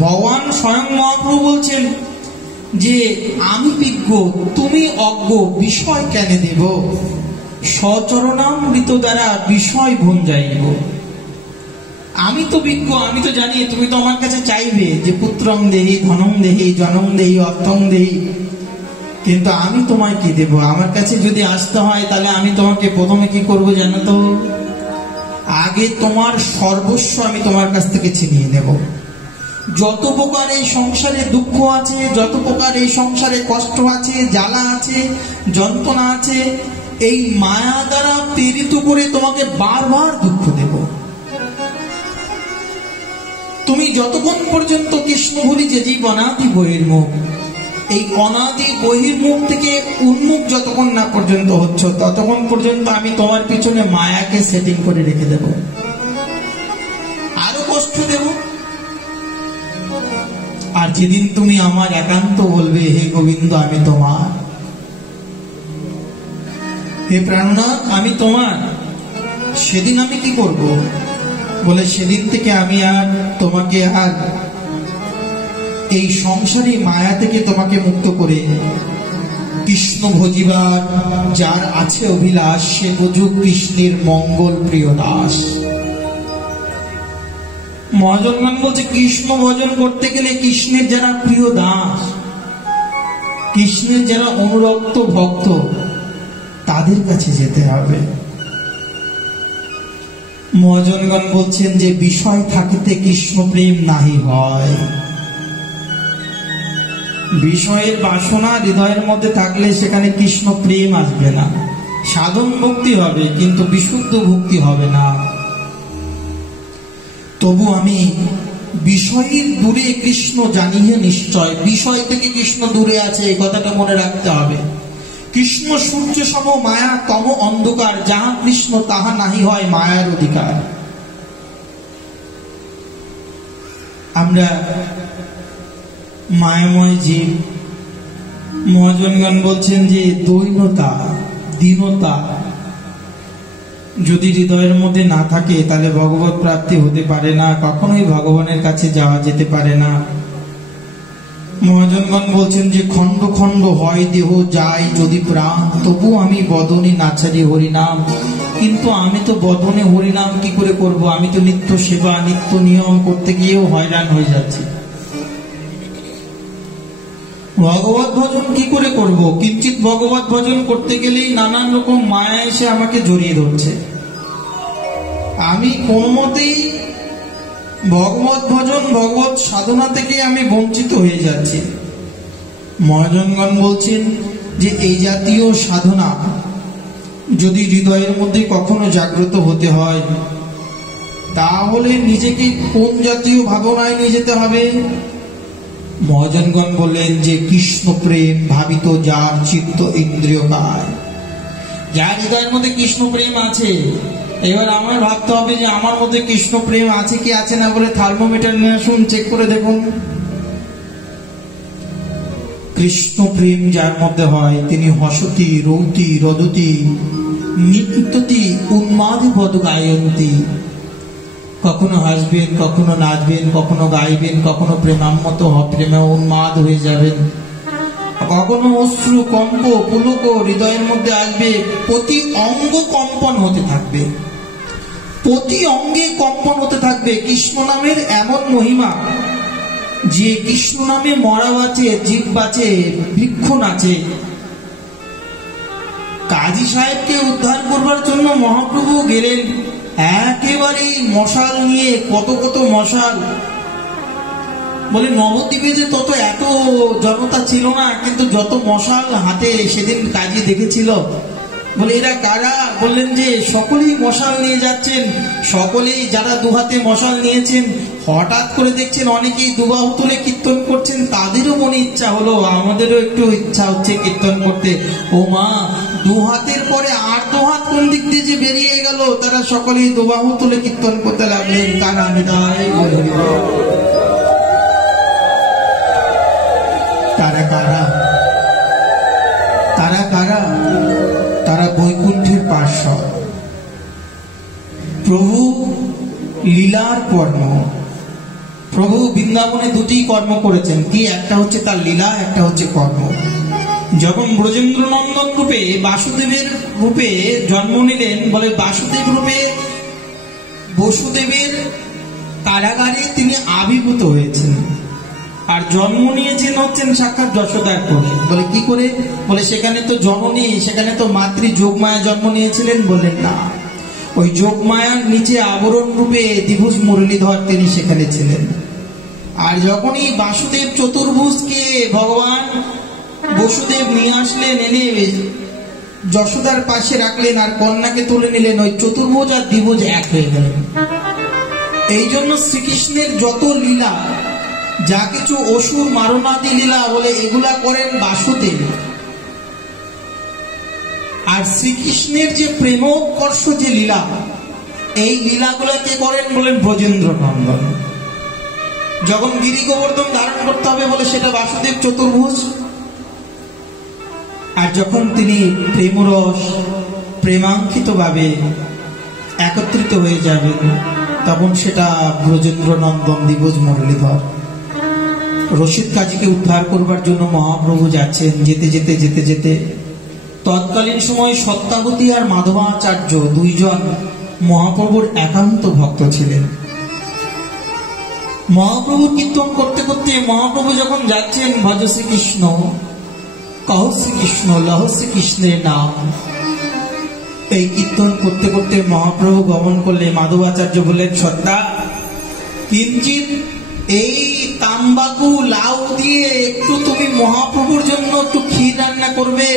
ভগবান স্বয়ং মহাপ্রভু বলছেন যে আমি বিজ্ঞ, তুমি অজ্ঞ, বিষয় কেন দেব? সচরণামৃত দ্বারা বিষয় ভঞ্জাইব। আমি তো বিজ্ঞ, আমি তো জানি তুমি তো আমার কাছে চাইবে যে পুত্রং দেহি, ধনং দেহি, জনং দেহি, অর্থং দেহি, কিন্তু আমি তোমায় কি দেব? আমার কাছে যদি আসতে হয় তাহলে আমি তোমাকে প্রথমে কি করব জানো তো? আগে তোমার সর্বস্ব আমি তোমার কাছ থেকে ছিনিয়ে নেব। যত প্রকার এই সংসারে দুঃখ আছে, যত প্রকার এই সংসারে কষ্ট আছে, জ্বালা আছে, যন্ত্রণা আছে, এই মায়া দ্বারা প্রেরিত করে তোমাকে বারবার দুঃখ দেব। তুমি যতক্ষণ পর্যন্ত কৃষ্ণ বলি যে জীব অনাদি বহির্মুখ, এই অনাদি বহির্মুখ থেকে উন্মুখ যতক্ষণ না পর্যন্ত হচ্ছ, ততক্ষণ পর্যন্ত আমি তোমার পিছনে মায়াকে সেটিং করে রেখে দেব, আরো কষ্ট দেব। আর যেদিন তুমি আমার একান্ত বলবে হে গোবিন্দ আমি তোমার, হে প্রাণনাথ আমি তোমার, সেদিন আমি কি করব? বলে সেদিন থেকে আমি আর তোমাকে আর এই সংসারী মায়া থেকে তোমাকে মুক্ত করে কৃষ্ণ ভজিবার যার আছে অভিলাষ, সে বুঝুক কৃষ্ণের মঙ্গল প্রিয় দাস। মহাজনগণ বলছে কৃষ্ণ ভজন করতে গেলে কৃষ্ণের যারা প্রিয় দাস, কৃষ্ণের যারা অনুরক্ত ভক্ত, তাদের কাছে যেতে হবে। মহাজনগণ বলছেন যে বিষয় থাকিতে কৃষ্ণ প্রেম নাহি হয়। বিষয়ের বাসনা হৃদয়ের মধ্যে থাকলে সেখানে কৃষ্ণ প্রেম আসবে না। সাধন ভক্তি হবে কিন্তু বিশুদ্ধ ভক্তি হবে না। তবু আমি বিষয়ের দূরে কৃষ্ণ জানিয়ে নিশ্চয়, বিষয় থেকে কৃষ্ণ দূরে আছে এই কথাটা মনে রাখতে হবে। কৃষ্ণ সূর্য সম মায়া তম অন্ধকার, যাহা কৃষ্ণ তাহা নাহি হয় মায়ার অধিকার। আমরা মায়াময় জীব। মহাজনগণ বলছেন যে দৈনতা, দীনতা যদি হৃদয়ের মধ্যে না থাকে তাহলে ভগবত প্রাপ্তি হতে পারে না, কখনোই ভগবানের কাছে যাওয়া যেতে পারে না। মহাজনগণ বলছেন যে খণ্ড খণ্ড হয় দেহ যায় যদি প্রাণ, তবু আমি বদনে নাচারি হরিনাম। কিন্তু আমি তো বদনে হরিনাম কি করে করব? আমি তো নিত্য সেবা, নিত্য নিয়ম করতে গিয়েও হয়রান হয়ে যাচ্ছি। ভগবত ভজন কি করে করব? কিঞ্চিত ভগবত ভজন করতে গেলেই নানান রকম মায়া এসে আমাকে জড়িয়ে ধরছে। আমি কোন মতেই ভগবত ভজন, ভগবত সাধনা থেকে আমি বঞ্চিত হয়ে যাচ্ছি। মহাজনগণ বলছেন যে এই জাতীয় সাধনা যদি হৃদয়ের মধ্যে কখনো জাগ্রত হতে হয়, তাহলে নিজেকে কোন জাতীয় ভাবনায় নিয়ে যেতে হবে? মহাজনগণ বললেন যে কৃষ্ণ প্রেম ভাবিত যার চিত্ত ইন্দ্রিয় কায়। যার হৃদয়ের মধ্যে কৃষ্ণ প্রেম আছে, এবার আমার ভাবতে হবে যে আমার মধ্যে কৃষ্ণ প্রেম আছে কি আছে না, বলে থার্মোমিটার নিয়ে আসুন, চেক করে দেখুন। কৃষ্ণ প্রেম যার মধ্যে হয় তিনি হসতি রৌতি রদতি নিত্যতি উন্মাদি পদ গায়ন্তী। কখনো হাসবেন, কখনো নাচবেন, কখনো গাইবেন, কখনো প্রেমাম্মত প্রেমে উন্মাদ হয়ে যাবেন, কখনো অশ্রু কম্প পুলক হৃদয়ের মধ্যে আসবে। প্রতি অঙ্গ কম্পন হতে থাকবে, প্রতি অঙ্গে কম্পন হতে থাকবে। কৃষ্ণ নামের এমন মহিমা যে কৃষ্ণ নামে মরা বাঁচে, জীব বাঁচে, বৃক্ষ নাচে। কাজী সাহেবকে উদ্ধার করবার জন্য মহাপ্রভু গেলেন একেবারে মশাল নিয়ে, কত কত মশাল। বলে নবদ্বীপে যে তত এত জনতা ছিল না, কিন্তু যত মশাল হাতে সেদিন কাজী দেখেছিল। বলে এরা কারা? বললেন যে সকলেই মশাল নিয়ে যাচ্ছেন, সকলেই যারা দুহাতে মশাল নিয়েছেন, হঠাৎ করে দেখছেন অনেকেই দুবাহু তুলে কীর্তন করছেন। তাদেরও মনে ইচ্ছা হলো, আমাদেরও একটু ইচ্ছা হচ্ছে কীর্তন করতে। ও মা, দুহাতের পরে আর দুহাত কোন দিক দিয়ে যে বেরিয়ে গেল, তারা সকলেই দুবাহু তুলে কীর্তন করতে লাগলেন। তারা তারা কারা? তারা কারা? তারা বৈকুণ্ঠের পার্শ্বদ। প্রভু লীলার কর্ম। প্রভু বৃন্দাবনে দুটি কর্ম করেছেন, কি? একটা হচ্ছে তার লীলা, একটা হচ্ছে কর্ম। যখন ব্রজেন্দ্র নন্দন রূপে বাসুদেবের রূপে জন্ম নিলেন, বলে বাসুদেব রূপে বসুদেবের কারাগারে তিনি আবির্ভূত হয়েছেন, আর জন্ম নিয়েছেন হচ্ছেন সাক্ষাৎ যশোদার কোলে। বলে কি করে? বলে সেখানে তো জননী, সেখানে তো মাতৃ যোগমায়া জন্ম নিয়েছিলেন। বললেন না, ওই যোগমায়ার নিচে আবরণ রূপে দ্বিভুজ মুরলীধর তিনি সেখানে ছিলেন। আর যখনই বাসুদেব চতুর্ভুজকে ভগবান বসুদেব নিয়ে আসলেন, এনে যশোদার পাশে রাখলেন আর কন্যাকে তুলে নিলেন, ওই চতুর্ভুজ আর দ্বিভুজ এক হয়ে গেলেন। এই জন্য শ্রীকৃষ্ণের যত লীলা, যা কিছু অসুর মারণাদি লীলা বলে এগুলা করেন বাসুদেব, আর শ্রীকৃষ্ণের যে প্রেমোৎকর্ষ যে লীলা, এই লীলাগুলাকে করেন বলেন ব্রজেন্দ্র নন্দন। যখন গিরি গোবর্ধন ধারণ করতে হবে বলে সেটা বাসুদেব চতুর্ভুজ, আর যখন তিনি প্রেমরস প্রেমাঙ্কিত ভাবে একত্রিত হয়ে যাবেন তখন সেটা ব্রজেন্দ্র নন্দন দ্বিভুজ মুরলীধর। রশিদ কাজীকে উদ্ধার করবার জন্য মহাপ্রভু যাচ্ছেন, যেতে যেতে যেতে যেতে তৎকালীন সময় সত্যাবতী আর মাধবাচার্য দুইজন মহাপ্রভুর একান্ত ভক্ত ছিলেন। মহাপ্রভু কীর্তন করতে করতে মহাপ্রভু যখন যাচ্ছেন, ভজ শ্রীকৃষ্ণ কহ শ্রীকৃষ্ণ লহ শ্রীকৃষ্ণের নাম, এই কীর্তন করতে করতে মহাপ্রভু গমন করলে মাধবাচার্য বললেন, সত্তা কিঞ্চিত এই তাম্বাকু লাউ দিয়ে একটু তুমি মহাপ্রভুর জন্য একটু ক্ষীর রান্না করবে,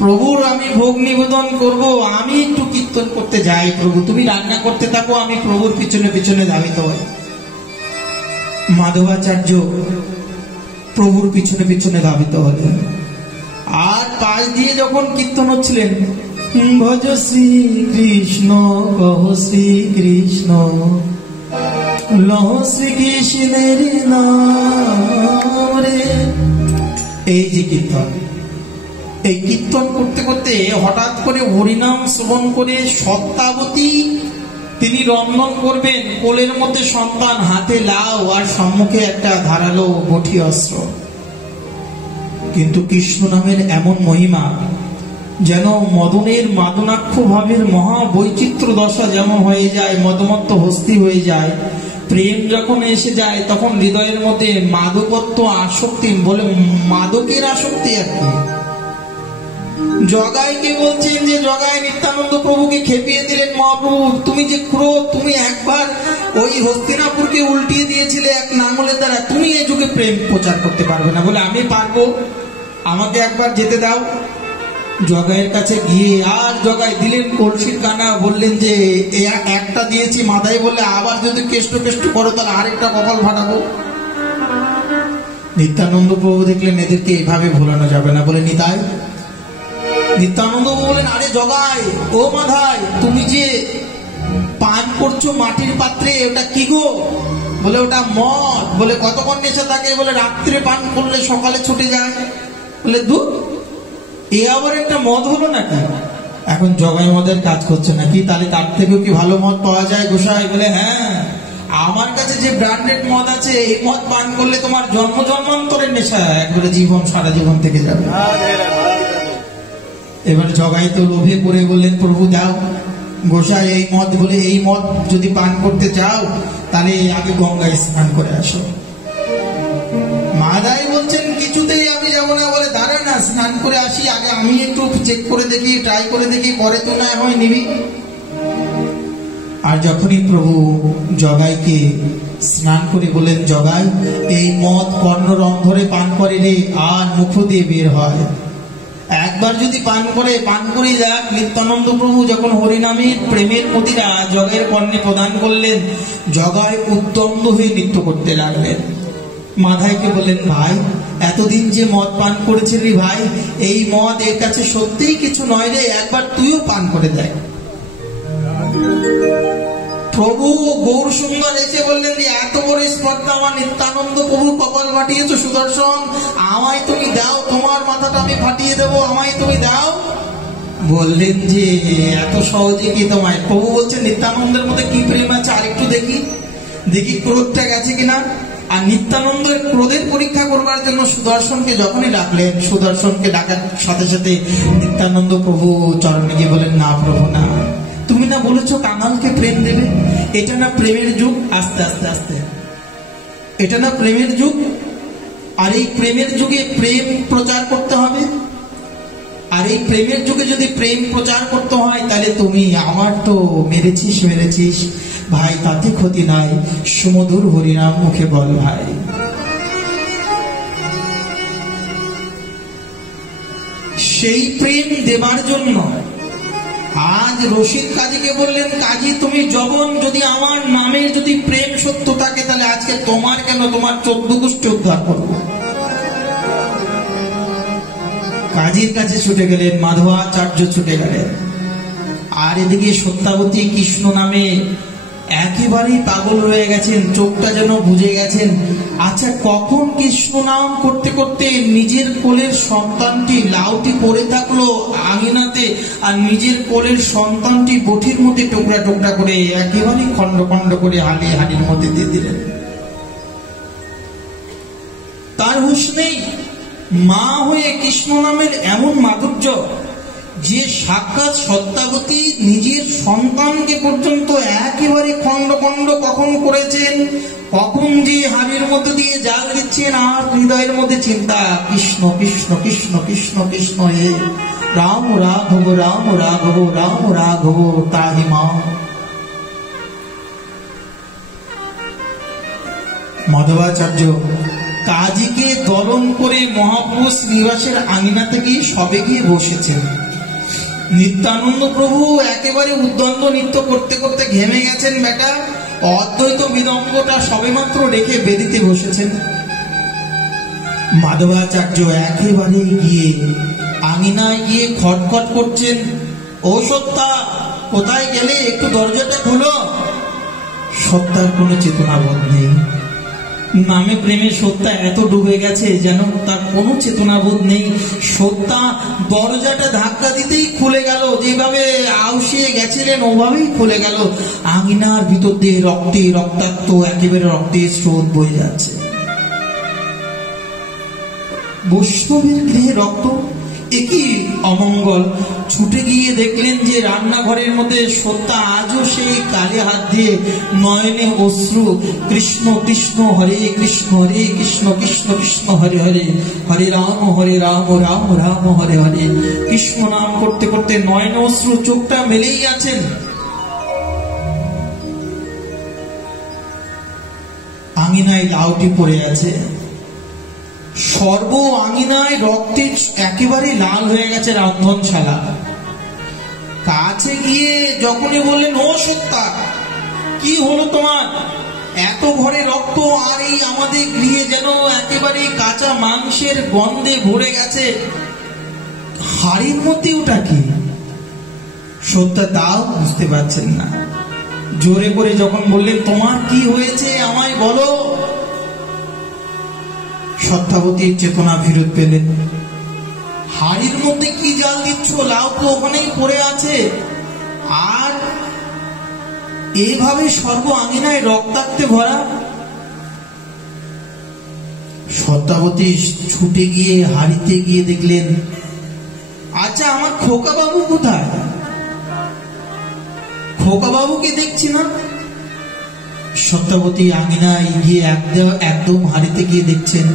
প্রভুর আমি ভোগ নিবেদন করব, আমি একটু কীর্তন করতে যাই, প্রভু তুমি রান্না করতে থাকো, আমি প্রভুর পিছনে পিছনে ধাবিত হই। মাধবাচার্য প্রভুর পিছনে পিছনে ধাবিত হলেন, আর পাশ দিয়ে যখন কীর্তন হচ্ছিলেন, ভজ শ্রীকৃষ্ণ কহ শ্রীকৃষ্ণ লহ শ্রীকৃষ্ণের নাম রে, এই যে কীর্তন, এই কীর্তন করতে করতে হঠাৎ করে হরিনাম শ্রবণ করে সত্যাবতী তিনি রন্ধন করবেন, কোলের মধ্যে সন্তান, হাতে লাউ আর সম্মুখে একটা ধারালো বটি অস্ত্র। কিন্তু কৃষ্ণ নামের এমন মহিমা, যেন মদনের মাদনাক্ষ ভাবের মহা বৈচিত্র্য দশা যেমন হয়ে যায়, মদমত্ত হস্তি হয়ে যায়, প্রেম যখন এসে যায় তখন হৃদয়ের মধ্যে মাদকত্ব আসক্তি, বলে মাদকের আসক্তি আর কি। জগাইকে বলছেন যে জগাই নিত্যানন্দ প্রভুকে খেপিয়ে দিলেন, মহাপ্রভু তুমি যে ক্রোধ, তুমি একবার ওই হস্তিনাপুরকে উল্টিয়ে দিয়েছিলে এক নাঙলের দ্বারা, তুমি এই যুগে প্রেম প্রচার করতে পারবে না। বলে আমি পারবো, আমাকে একবার যেতে দাও। জগাইয়ের কাছে গিয়ে আর জগাই দিলেন কলসির কানা, বললেন যে একটা দিয়েছি মাথায়, বলে আবার যদি কেষ্ট কেষ্ট করো তাহলে আরেকটা কপাল ফাটাবো। নিত্যানন্দ প্রভু দেখলেন এদেরকে এইভাবে ভোলানো যাবে না, বলে নিতাই। নিত্যানন্দ বললেন, আরে জগাই ও মাধাই, তুমি যে পান করছো মাটির পাত্রে, ওটা কি গো? বলে ওটা মদ। বলে কতক্ষণ নেশা থাকে? বলে রাত্রে পান করলে সকালে ছুটে যায়। বলে দুধ, এ আবার একটা মদ হলো নাকি? এখন জগাই মদের কাজ করছে নাকি? তাহলে তার থেকেও কি ভালো মদ পাওয়া যায় গোসাই? বলে হ্যাঁ, আমার কাছে যে ব্র্যান্ডেড মদ আছে, এই মদ পান করলে তোমার জন্ম জন্মান্তরের নেশা একবারে জীবন সারা জীবন থেকে যাবে। এবার জগাই তো লোভে পড়ে বললেন, প্রভু দাও গোসাই এই মদ। বলে এই মদ যদি পান করতে চাও তাহলে আগে গঙ্গায় স্নান করে আসো। মাদাই বলছেন কিছুতেই আমি যাবো না। বলে দাঁড়া না, স্নান করে আসি আগে, আমি একটু চেক করে দেখি, ট্রাই করে দেখি, পরে তো না হয় নিবি। আর যখনই প্রভু জগাইকে স্নান করে বলেন, জগাই এই মদ কর্ণরন্ধ্রে পান করে রে, আর মুখ দিয়ে বের হয়, একবার যদি পান করে যাক। নিত্যানন্দ প্রভু যখন হরিনামের প্রেমের মদিরা জগাইয়ের কর্ণে প্রদান করলেন, জগাই উত্তম্ব হয়ে নৃত্য করতে লাগলেন। মাধাইকে বললেন, ভাই এতদিন যে মদ পান করেছিলি ভাই, এই মদ এর কাছে সত্যিই কিছু নয় রে, একবার তুইও পান করে দেখ। প্রভু গৌর সুন্দর এসে বললেন, এত বড় স্পর্ধা আমার নিত্যানন্দ প্রভু কপাল ফাটিয়েছ সুদর্শন, আমায় তুমি দাও, তোমার মাথাটা আমি ফাটিয়ে দেবো, আমায় তুমি দাও। বললেন যে এত সহজে কি তোমায়? প্রভু বলছেন নিত্যানন্দের মধ্যে কি প্রেম আছে, আরেকটু দেখি, দেখি ক্রোধটা গেছে কিনা। আর নিত্যানন্দের ক্রোধের পরীক্ষা করবার জন্য সুদর্শনকে যখনই ডাকলেন, সুদর্শনকে ডাকার সাথে সাথে নিত্যানন্দ প্রভু চরণে গিয়ে বলেন, না প্রভু না, তুমি না বলেছো কাঙালকে প্রেম দেবে, এটা না প্রেমের যুগ? আস্তে আস্তে আস্তে, এটা না প্রেমের যুগ? আর এই প্রেমের যুগে প্রেম প্রচার করতে হবে। আর এই প্রেমের যুগে যদি প্রেম প্রচার করতে হয়, তাহলে তুমি আমার তো মেরেছিস ভাই, তাতে ক্ষতি নাই, সুমধুর হরিনাম মুখে বল ভাই। সেই প্রেম দেবার জন্য আজ রশিদ কাজীকে বললেন, কাজী তুমি জবন, যদি আমার নামের যদি প্রেম সত্য থাকে, তাহলে আজকে তোমার কেন, তোমার 14 গোষ্ঠী উদ্ধার করবো। কাজীর কাছে ছুটে গেলেন, মাধবাচার্য ছুটে গেলেন। আর এদিকে সত্যাবতী কৃষ্ণ নামে একেবারেই পাগল হয়ে গেছেন, চোখটা যেন বুঝে গেছেন। আচ্ছা, কখন কৃষ্ণ নাম করতে করতে নিজের কোলের সন্তানটি লাউটি পড়ে থাকলো আঙিনাতে, আর নিজের কোলের সন্তানটি বটির মধ্যে টুকরা টুকরা করে একেবারে খন্ড খন্ড করে হাড়ির মধ্যে দিয়ে দিলেন। তার হুঁশ নেই। মা হয়ে কৃষ্ণ নামের এমন মাধুর্য যে সাক্ষাৎ সত্যাবতী নিজের সন্তানকে পর্যন্ত একেবারে খন্ড খন্ড কখন করেছেন, কখন যে হাড়ির মধ্যে দিয়ে জাল দিচ্ছেন, আর হৃদয়ের মধ্যে চিন্তা, কৃষ্ণ কৃষ্ণ কৃষ্ণ কৃষ্ণ কৃষ্ণ, হে রাম রাঘব রাম রাঘব রাম রাঘব তাহি মা। মাধবাচার্য কাজীকে দলন করে মহাপুরুষ নিবাসের আঙিনাতে গিয়ে সবে গিয়ে বসেছেন। নিত্যানন্দ প্রভু একেবারে উদ্দণ্ড নৃত্য করতে করতে ঘেমে গেছেন বেটা, অদ্বৈত মৃদঙ্গটা সবেমাত্র রেখে বেদিতে বসেছেন। মাধবাচার্য একেবারে গিয়ে আঙিনায় গিয়ে খটখট করছেন, ও সত্তা কোথায় গেলে, একটু দরজাটা খুলো। সত্তার কোনো চেতনাবোধ নেই। নামে প্রেমে সত্তা এত ডুবে গেছে যেন তার কোনো চেতনাবোধ নেই। সত্তা দরজাটা ধাক্কা দিতেই খুলে গেল, যেভাবে আউসিয়ে গেছিলেন ওভাবেই খুলে গেল। আঙিনার ভিতর দিয়ে রক্তাক্ত একেবারে রক্তের স্রোত বয়ে যাচ্ছে। বৈষ্ণবের গৃহে রক্ত, একই অমঙ্গল। ছুটে গিয়ে দেখলেন যে রান্নাঘরের মধ্যে সত্তা আজও সেই কালে হাত দিয়ে নয়নে অশ্রু, কৃষ্ণ কৃষ্ণ হরে কৃষ্ণ হরে কৃষ্ণ কৃষ্ণ কৃষ্ণ হরে হরে, হরে রাম রাম রাম হরে হরে, কৃষ্ণ নাম করতে করতে নয়নে অশ্রু, চোখটা মেলেই আছেন। আঙিনায় লাউটি পড়ে আছে, সর্ব আঙিনায় রক্তে একেবারে লাল হয়ে গেছে রন্ধনশালা। কাছে গিয়ে যখনই বললেন, ও সত্তা কি হলো তোমার, এত ঘরে রক্ত, আর এই আমাদের গৃহে যেন একেবারে কাঁচা মাংসের গন্ধে ভরে গেছে, হাড়ির মধ্যে ওটা কি? সত্তা তাও বুঝতে পারছেন না। জোরে করে যখন বললেন, তোমার কি হয়েছে আমায় বলো। সত্যাবতীর চেতনা ফিরত পেলেন। হাড়ির মধ্যে কি জাল দিচ্ছ, লাউ তো ওখানেই পড়ে আছে, আর এইভাবে সর্ব আঙিনায় রক্তাক্তে ভরা। সত্যাবতী ছুটে গিয়ে হাড়িতে গিয়ে দেখলেন, আচ্ছা আমার খোকা বাবু কোথায়? খোকা বাবুকে দেখছি না। সত্যাবতী আঙিনায় গিয়ে একদম হাড়িতে গিয়ে দেখছেন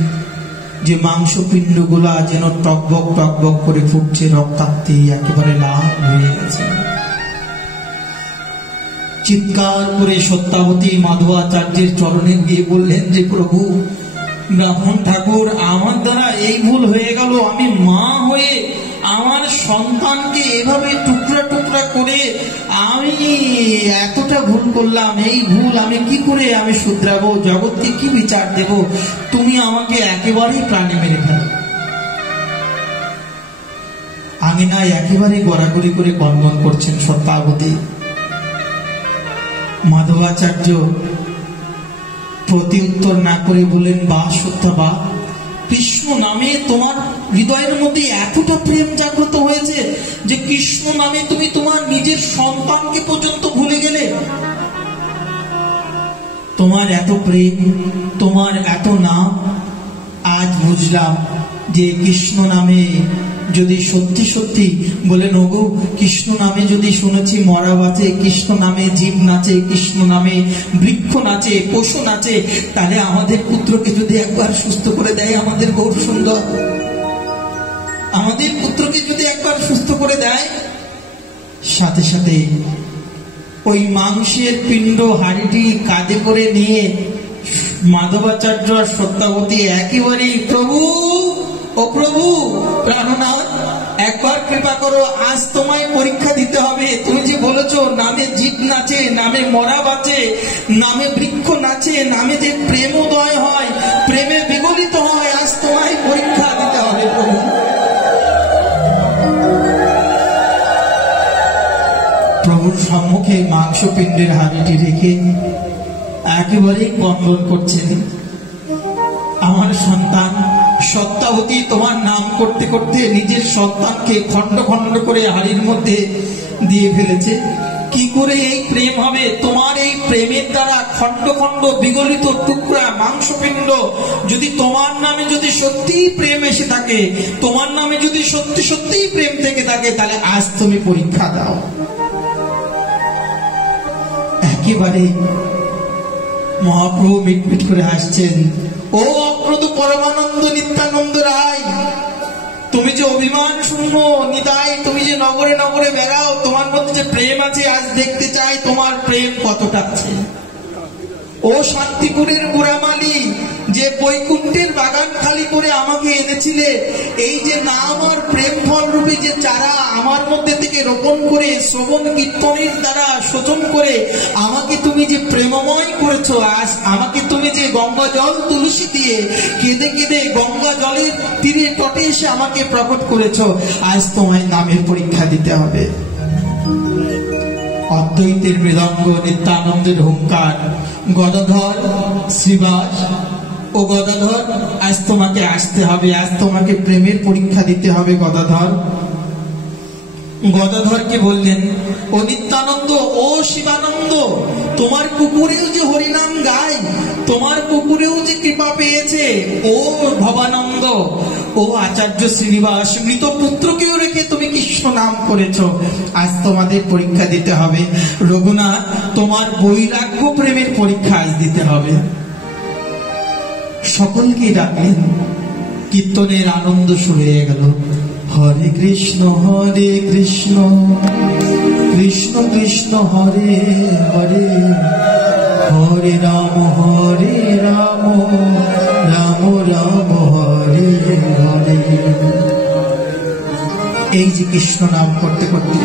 যে মাংস পিণ্ড গুলা যেন টকবক টকবক করে ফুটছে, রক্তাক্তে একেবারে লাল হয়ে গেছে। চিৎকার করে সত্যাবতী মাধবাচার্যের চরণে গিয়ে বললেন যে, প্রভু ব্রাহ্মণ ঠাকুর, আমার দ্বারা এই ভুল হয়ে গেল, আমি মা হয়ে আমার সন্তানকে এভাবে টুকরা টুকরা করে আমি এতটা ভুল করলাম, এই ভুল আমি কি করে আমি শুধরাবো, জগৎকে কি বিচার দেব, তুমি আমাকে একেবারেই প্রাণে মেরে ফেলো। আঙিনায় একেবারে গড়াগড়ি করে কনমন করছেন সত্যাবতী। মাধবাচার্য প্রতি উত্তর না করে বললেন, বা সত্যা বা, কৃষ্ণ নামে তোমার হৃদয়ের মধ্যে এতটা প্রেম জাগ্রত হয়েছে যে কৃষ্ণ নামে তুমি তোমার নিজের সন্তানকে পর্যন্ত ভুলে গেলে। তোমার এত প্রেম, তোমার এত নাম, আজ বুঝলাম যে কৃষ্ণ নামে যদি সত্যি সত্যি বলেন, ওগো কৃষ্ণ নামে যদি শুনেছি মরা বাঁচে, কৃষ্ণ নামে জীব নাচে, কৃষ্ণ নামে বৃক্ষ নাচে, পশু নাচে, তাহলে আমাদের পুত্রকে যদি একবার সুস্থ করে দেয় আমাদের গৌর সুন্দর, আমাদের পুত্রকে যদি একবার সুস্থ করে দেয়, সাথে সাথে ওই মাংসের পিণ্ড হাড়িটি কাঁধে করে নিয়ে মাধবাচার্য আর সত্যাবতী একেবারেই, প্রভু ও প্রভু প্রাণনাথ, একবার কৃপা করো, আজ তোমায় পরীক্ষা দিতে হবে। তুমি যে বলেছো নামে জীব নাচে, নামে মরা বাঁচে, নামে বৃক্ষ নাচে, নামে যে প্রেমোদয় হয়, প্রেমে বিগলিত হয়, আজ তোমায় পরীক্ষা দিতে হবে প্রভু। প্রভুর সম্মুখে মাংসপিণ্ডের হাড়িটি রেখে একেবারেই বন্দন করছেন, আমার সন্তান সত্যাবতী তোমার নাম করতে করতে নিজের সন্তানকে খণ্ড খণ্ড করে হাড়ির মধ্যে দিয়ে ফেলেছে। কি করে এই প্রেম হবে? তোমার এই প্রেমের দ্বারা খণ্ড খণ্ড বিগলিত টুকরা মাংসপিণ্ড যদি তোমার নামে যদি সত্যিই প্রেম এসে থাকে, তোমার নামে যদি সত্যি সত্যিই প্রেম থেকে থাকে, তাহলে আজ তুমি পরীক্ষা দাও। একেবারে মহাপ্রভু মিটমিট করে হাসছেন, ও অপ্রদ পরমানন্দ নিত্যানন্দ রায়, তুমি যে অভিমান শূন্য নিতাই, তুমি যে নগরে নগরে বেড়াও, তোমার মধ্যে যে প্রেম আছে, আজ দেখতে চাই তোমার প্রেম কতটা আছে। ও শান্তিপুরের বুড়ামালি, যে বৈকুণ্ঠের বাগান খালি করে আমাকে এনেছিলে, এই যে নাম আর প্রেম ফল রূপে যে চারা আমার মধ্যে থেকে রোপণ করে শ্রবণ কীর্তনের দ্বারা শোচন করে আমাকে তুমি যে প্রেমময় করেছো, আজ আমাকে তুমি যে গঙ্গা জল তুলসী দিয়ে কেঁদে কেঁদে গঙ্গা জলের তীরে তটে এসে আমাকে প্রকট করেছো, আজ তোমায় নামের পরীক্ষা দিতে হবে। অদ্বৈতের মৃদঙ্গ, নিত্যানন্দের হুঙ্কার, গদাধর শ্রীবাস, ও গদাধর আজ তোমাকে আসতে হবে, আজ তোমাকে প্রেমের পরীক্ষা দিতে হবে। গদাধরকে বললেন, ও নিত্যানন্দ, ও শিবানন্দ, তোমার কুকুরেও যে হরিনাম গায়, তোমার কুকুরেও যে কৃপা পেয়েছে, ও ভবানন্দ, ও আচার্য শ্রীনিবাস, মৃত পুত্রকেও রেখে তুমি কৃষ্ণ নাম করেছো, আজ তোমাদের পরীক্ষা দিতে হবে। রঘুনাথ, তোমার বৈরাগ্য প্রেমের পরীক্ষা আজ দিতে হবে। সকলকে ডাকলেন, কীর্তনের আনন্দ শুরু হয়ে গেল। হরে কৃষ্ণ কৃষ্ণ কৃষ্ণ হরে হরে, হরে রাম রাম রাম হরে হরে। এই যে কৃষ্ণ নাম করতে করতে,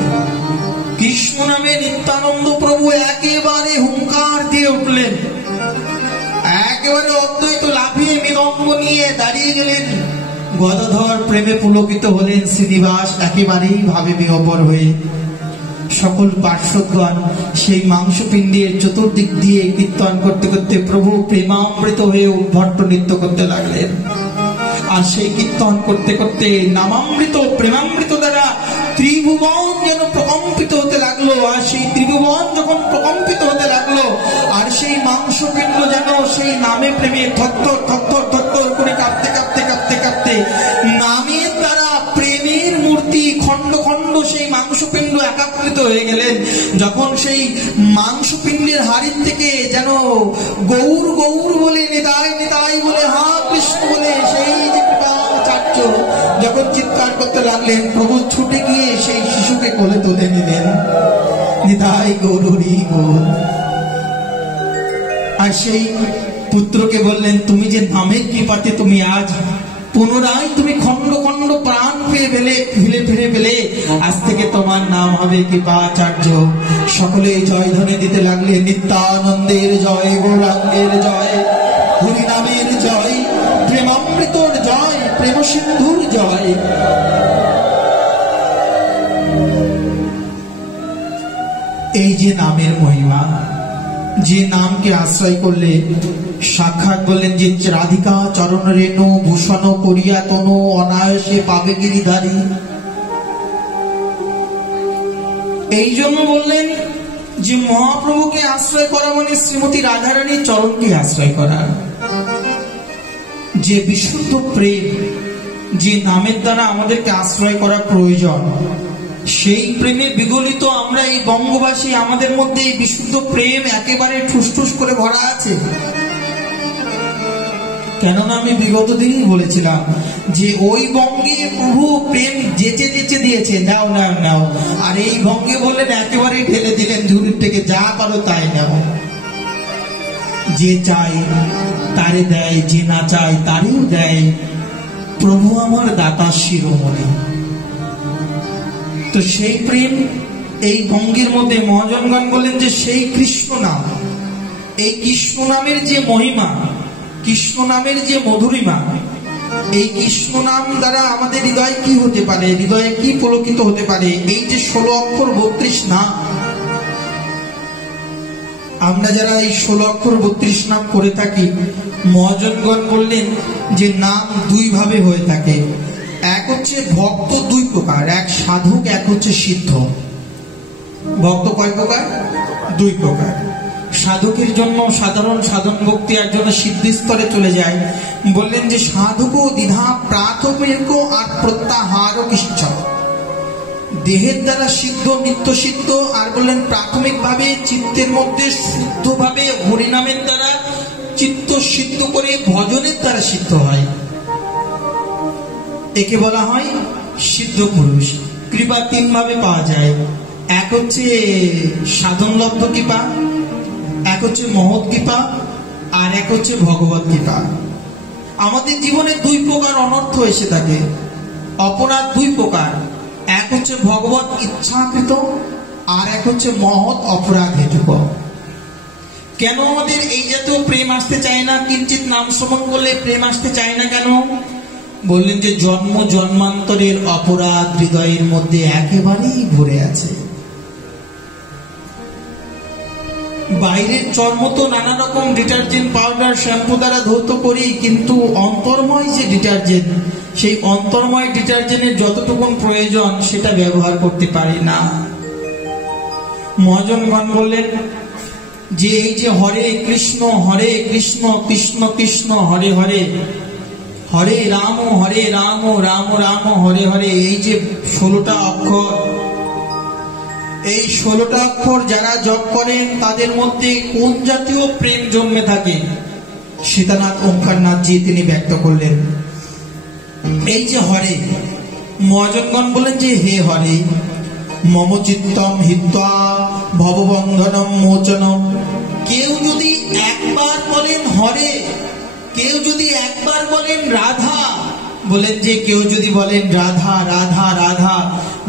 কৃষ্ণ নামে নিত্যানন্দ প্রভু একেবারে হুঙ্কার দিয়ে উঠলেন, একেবারে অদ্বৈত লাফিয়ে মৃদঙ্গ নিয়ে দাঁড়িয়ে গেলেন। গদাধর প্রেমে পুলকিত হলেন, শ্রীনিবাস একেবারেই ভাবে বিহ্বল হয়ে। সকল পার্শ্বদগণ সেই মাংসপিণ্ডের চতুর্দিক দিয়ে কীর্তন করতে করতে প্রভু প্রেমামৃত হয়ে উদ্ভট্ট নৃত্য করতে লাগলেন। আর সেই কীর্তন করতে করতে নামামৃত প্রেমামৃত দ্বারা ত্রিভুবন যেন প্রকম্পিত হতে লাগলো। আর সেই ত্রিভুবন যখন প্রকম্পিত হতে লাগলো, আর সেই মাংসপিণ্ড যেন সেই নামে প্রেমে থরথর থরথর থরথর করে কাঁপতে কাঁপতে কাঁপতে কাঁপতে নামের দ্বারা প্রেমের মূর্তি খণ্ড খণ্ড সেই মাংসপিণ্ড একাকৃত হয়ে গেলেন। যখন সেই মাংসপিণ্ডের হাড়ির থেকে যেন গৌর গৌর বলে, নিতাই নিতাই বলে, হা কৃষ্ণ বলে সেই যে কৃপাচার্য যখন চিৎকার করতে লাগলেন, প্রভু ছুটে গিয়ে সেই শিশুকে কোলে তুলে নিলেন। নিতাই গৌর হরি গৌর। আর সেই পুত্রকে বললেন, তুমি যে নামের কৃপাতে তুমি আজ পুনরায় তুমি খণ্ড খণ্ড প্রাণ ফিরে পেলে, আজ থেকে তোমার নাম হবে কৃপাচার্য। সকলে জয় ধ্বনি দিতে লাগলে, নিত্যানন্দের জয়, গৌরাঙ্গের জয়, হরিনামের জয়, প্রেমামৃতর জয়, প্রেম সিন্ধুর জয়। এই যে নামের মহিমা, যে নামকে আশ্রয় করলে সাক্ষাৎ বললেন যে রাধিকা চরণ রেণু ভূষণ করিয়া তনু অনায়াসে পাবে গিরিধারী। এই জন্য বললেন যে মহাপ্রভুকে আশ্রয় করা মানে শ্রীমতী রাধারানীর চরণকে আশ্রয় করা। যে বিশুদ্ধ প্রেম, যে নামের দ্বারা আমাদেরকে আশ্রয় করা প্রয়োজন, সেই প্রেমে বিগলিত আমরা এই বঙ্গবাসী, আমাদের মধ্যে এই বিশুদ্ধ প্রেম একেবারে ঠুসঠুস করে ভরা আছে। কেননা আমি বিগত দিনই বলেছিলাম যে ওই বঙ্গে প্রভু প্রেম যেচে যেচে দিয়েছে, নাও নাও নাও, আর এই বঙ্গে বললেন একেবারে ফেলে দিলেন ঝুড়ির থেকে, যা পারো তাই নাও। যে চায় তারে দেয়, যে না চায় তারেও দেয়, প্রভু আমার দাতা শিরোমণি। তো সেই প্রেম এই বঙ্গের মধ্যে মহাজনগণ বললেন যে সেই কৃষ্ণ নাম, এই কৃষ্ণ নামের যে মহিমা, কৃষ্ণ নামের যে মধুরিমা, এই কৃষ্ণ নাম দ্বারা আমাদের হৃদয়ে কি হতে পারে, হৃদয়ে কি পুলকিত হতে পারে। এই যে 16 অক্ষর 32 নাম, আমরা যারা এই 16 অক্ষর 32 নাম করে থাকি, মহাজনগণ বললেন যে নাম দুই ভাবে হয়ে থাকে। এক হচ্ছে ভক্ত দুই প্রকার, এক সাধক, এক হচ্ছে সিদ্ধ। ভক্ত কয় প্রকার? দুই প্রকার। সাধকের জন্য সাধারণ সাধন ভক্তি একজন সিদ্ধি স্তরে চলে যায়। বললেন যে সাধক দ্বিধা প্রাথমিক আর প্রত্যাহার কিচ্ছ, দেহের দ্বারা সিদ্ধ, নিত্য সিদ্ধ, আর বললেন প্রাথমিক ভাবে চিত্তের মধ্যে শুদ্ধ ভাবে হরিনামের দ্বারা চিত্ত সিদ্ধ করে ভজনের দ্বারা সিদ্ধ হয়। একে বলা হয় সিদ্ধ পুরুষ। কৃপা তিন ভাবে পাওয়া যায়, এক হচ্ছে সাধনলব্ধ কৃপা, এক হচ্ছে মহৎ কৃপা, আর এক হচ্ছে ভগবত কৃপা। আমাদের জীবনে দুই প্রকার অনর্থ এসে থাকে, অপরাধ দুই প্রকার, এক হচ্ছে ভগবত ইচ্ছাকৃত, আর এক হচ্ছে মহৎ অপরাধ হেতুক। কেন আমাদের এই জাতীয় প্রেম আসতে চায় না? কিঞ্চিত নাম শ্রবণ করলে প্রেম আসতে চায় না কেন? বললেন যে জন্ম জন্মান্তরের অপরাধ হৃদয়ের মধ্যে একেবারেই ভরে আছে। বাইরের চর্ম তো নানা রকম ডিটারজেন্ট, পাউডার, শ্যাম্পু দ্বারা ধৌত করি, কিন্তু অন্তর্ময় যে ডিটারজেন্ট, সেই অন্তর্ময় ডিটারজেন্টের যতটুকু প্রয়োজন সেটা ব্যবহার করতে পারি না। মহাজনগণ বললেন যে এই যে হরে কৃষ্ণ কৃষ্ণ কৃষ্ণ হরে হরে, হরে রাম রাম রাম হরে হরে, এই যে 16টা অক্ষর, এই 16টা অক্ষর যারা জপ করেন তাদের মধ্যে কোন জাতীয় প্রেম জন্মে থাকে, সীতানাথ ওঙ্কারনাথজি তিনি ব্যক্ত করলেন। এই যে হরে, মহাজনগণ বলেন যে হে হরে, মম চিত্তম হিত্বা ভববন্ধনম মোচনম। কেউ যদি একবার বলেন হরে, কেউ যদি একবার বলেন রাধা, বলেন যে কেউ যদি বলেন রাধা রাধা রাধা,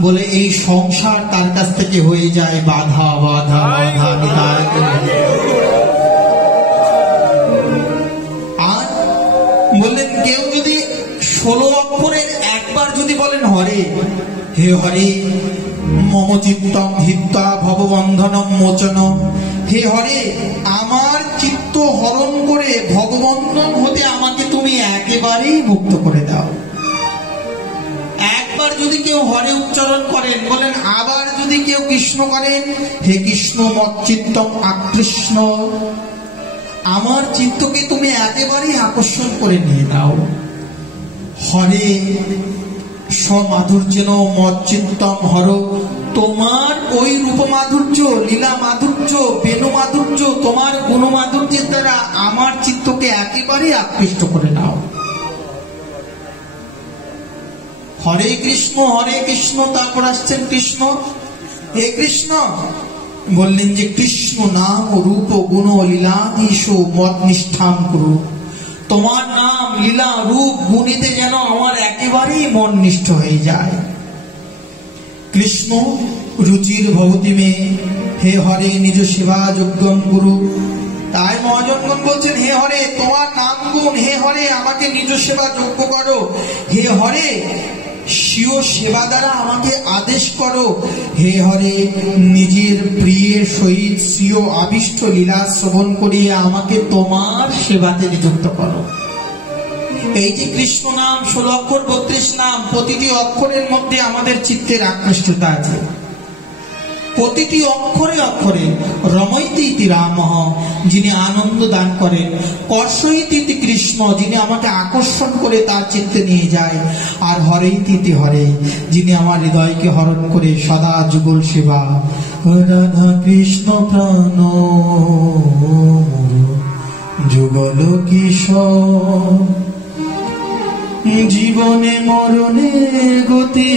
বলে এই সংসার তার কাছ থেকে হয়ে যায় বাধা বাধা বাধা। আর বললেন কেউ যদি 16 অক্ষরের একবার যদি বলেন হরে, হে হরে মম চিত্তম হিত্বা ভববন্ধনম মোচনম, হে হরে আমার চিত্ত হরণ করে ভগবন্ধন হতে আমাকে তুমি একেবারেই মুক্ত করে দাও। একবার যদি কেউ হরে উচ্চারণ করেন, বলেন আবার যদি কেউ কৃষ্ণ করেন, হে কৃষ্ণ মচ্চিত্তম আকৃষ্ণ, আমার চিত্তকে তুমি একেবারেই আকর্ষণ করে নিয়ে দাও। হরে সমাধুর্যেন মচ্চিত্তম হর, তোমার ওই রূপ মাধুর্য, লীলা মাধুর্য, বেণু মাধুর্য, তোমার গুণ মাধুর্যের দ্বারা আমার চিত্তকে একেবারে আকৃষ্ট করে নাও। হরে কৃষ্ণ, তারপর আসছেন কৃষ্ণ। হে কৃষ্ণ, বললেন যে কৃষ্ণ নাম রূপ গুণ লীলাধীশ মত নিষ্ঠান করু, তোমার নাম লীলা রূপ গুণীতে যেন আমার একেবারেই মন নিষ্ঠ হয়ে যায়। কৃষ্ণ রুচির ভবতি মে, হে হরে নিজ সেবা যজ্ঞম গুরু। তাই মহাজনগণ বলছেন হে হরে তোমার নাম গুণ, হে হরে আমাকে নিজ সেবা যজ্ঞ করো, হে হরে স্বীয় সেবা দ্বারা আমাকে আদেশ করো, হে হরে নিজের প্রিয়ের সহিত স্বীয় আবিষ্ট লীলা শ্রবণ করিয়ে আমাকে তোমার সেবাতে নিযুক্ত করো। এই যে কৃষ্ণ নাম 16 অক্ষর 32 নাম, প্রতিটি অক্ষরের মধ্যে আমাদের চিত্তের আকৃষ্টতা আছে। প্রতিটি অক্ষরে অক্ষরে রময়তি ইতি রামঃ, যিনি আনন্দ দান করেন, কর্ষয়তি ইতি কৃষ্ণ, যিনি আমাকে আকর্ষণ করে তার চিত্তে নিয়ে যায়, আর হরয়তি ইতি হরে, যিনি আমার হৃদয়কে হরণ করে সদা যুগল সেবা। রাধা কৃষ্ণ প্রাণ যুগল কিশোর, জীবনে মরণে গতি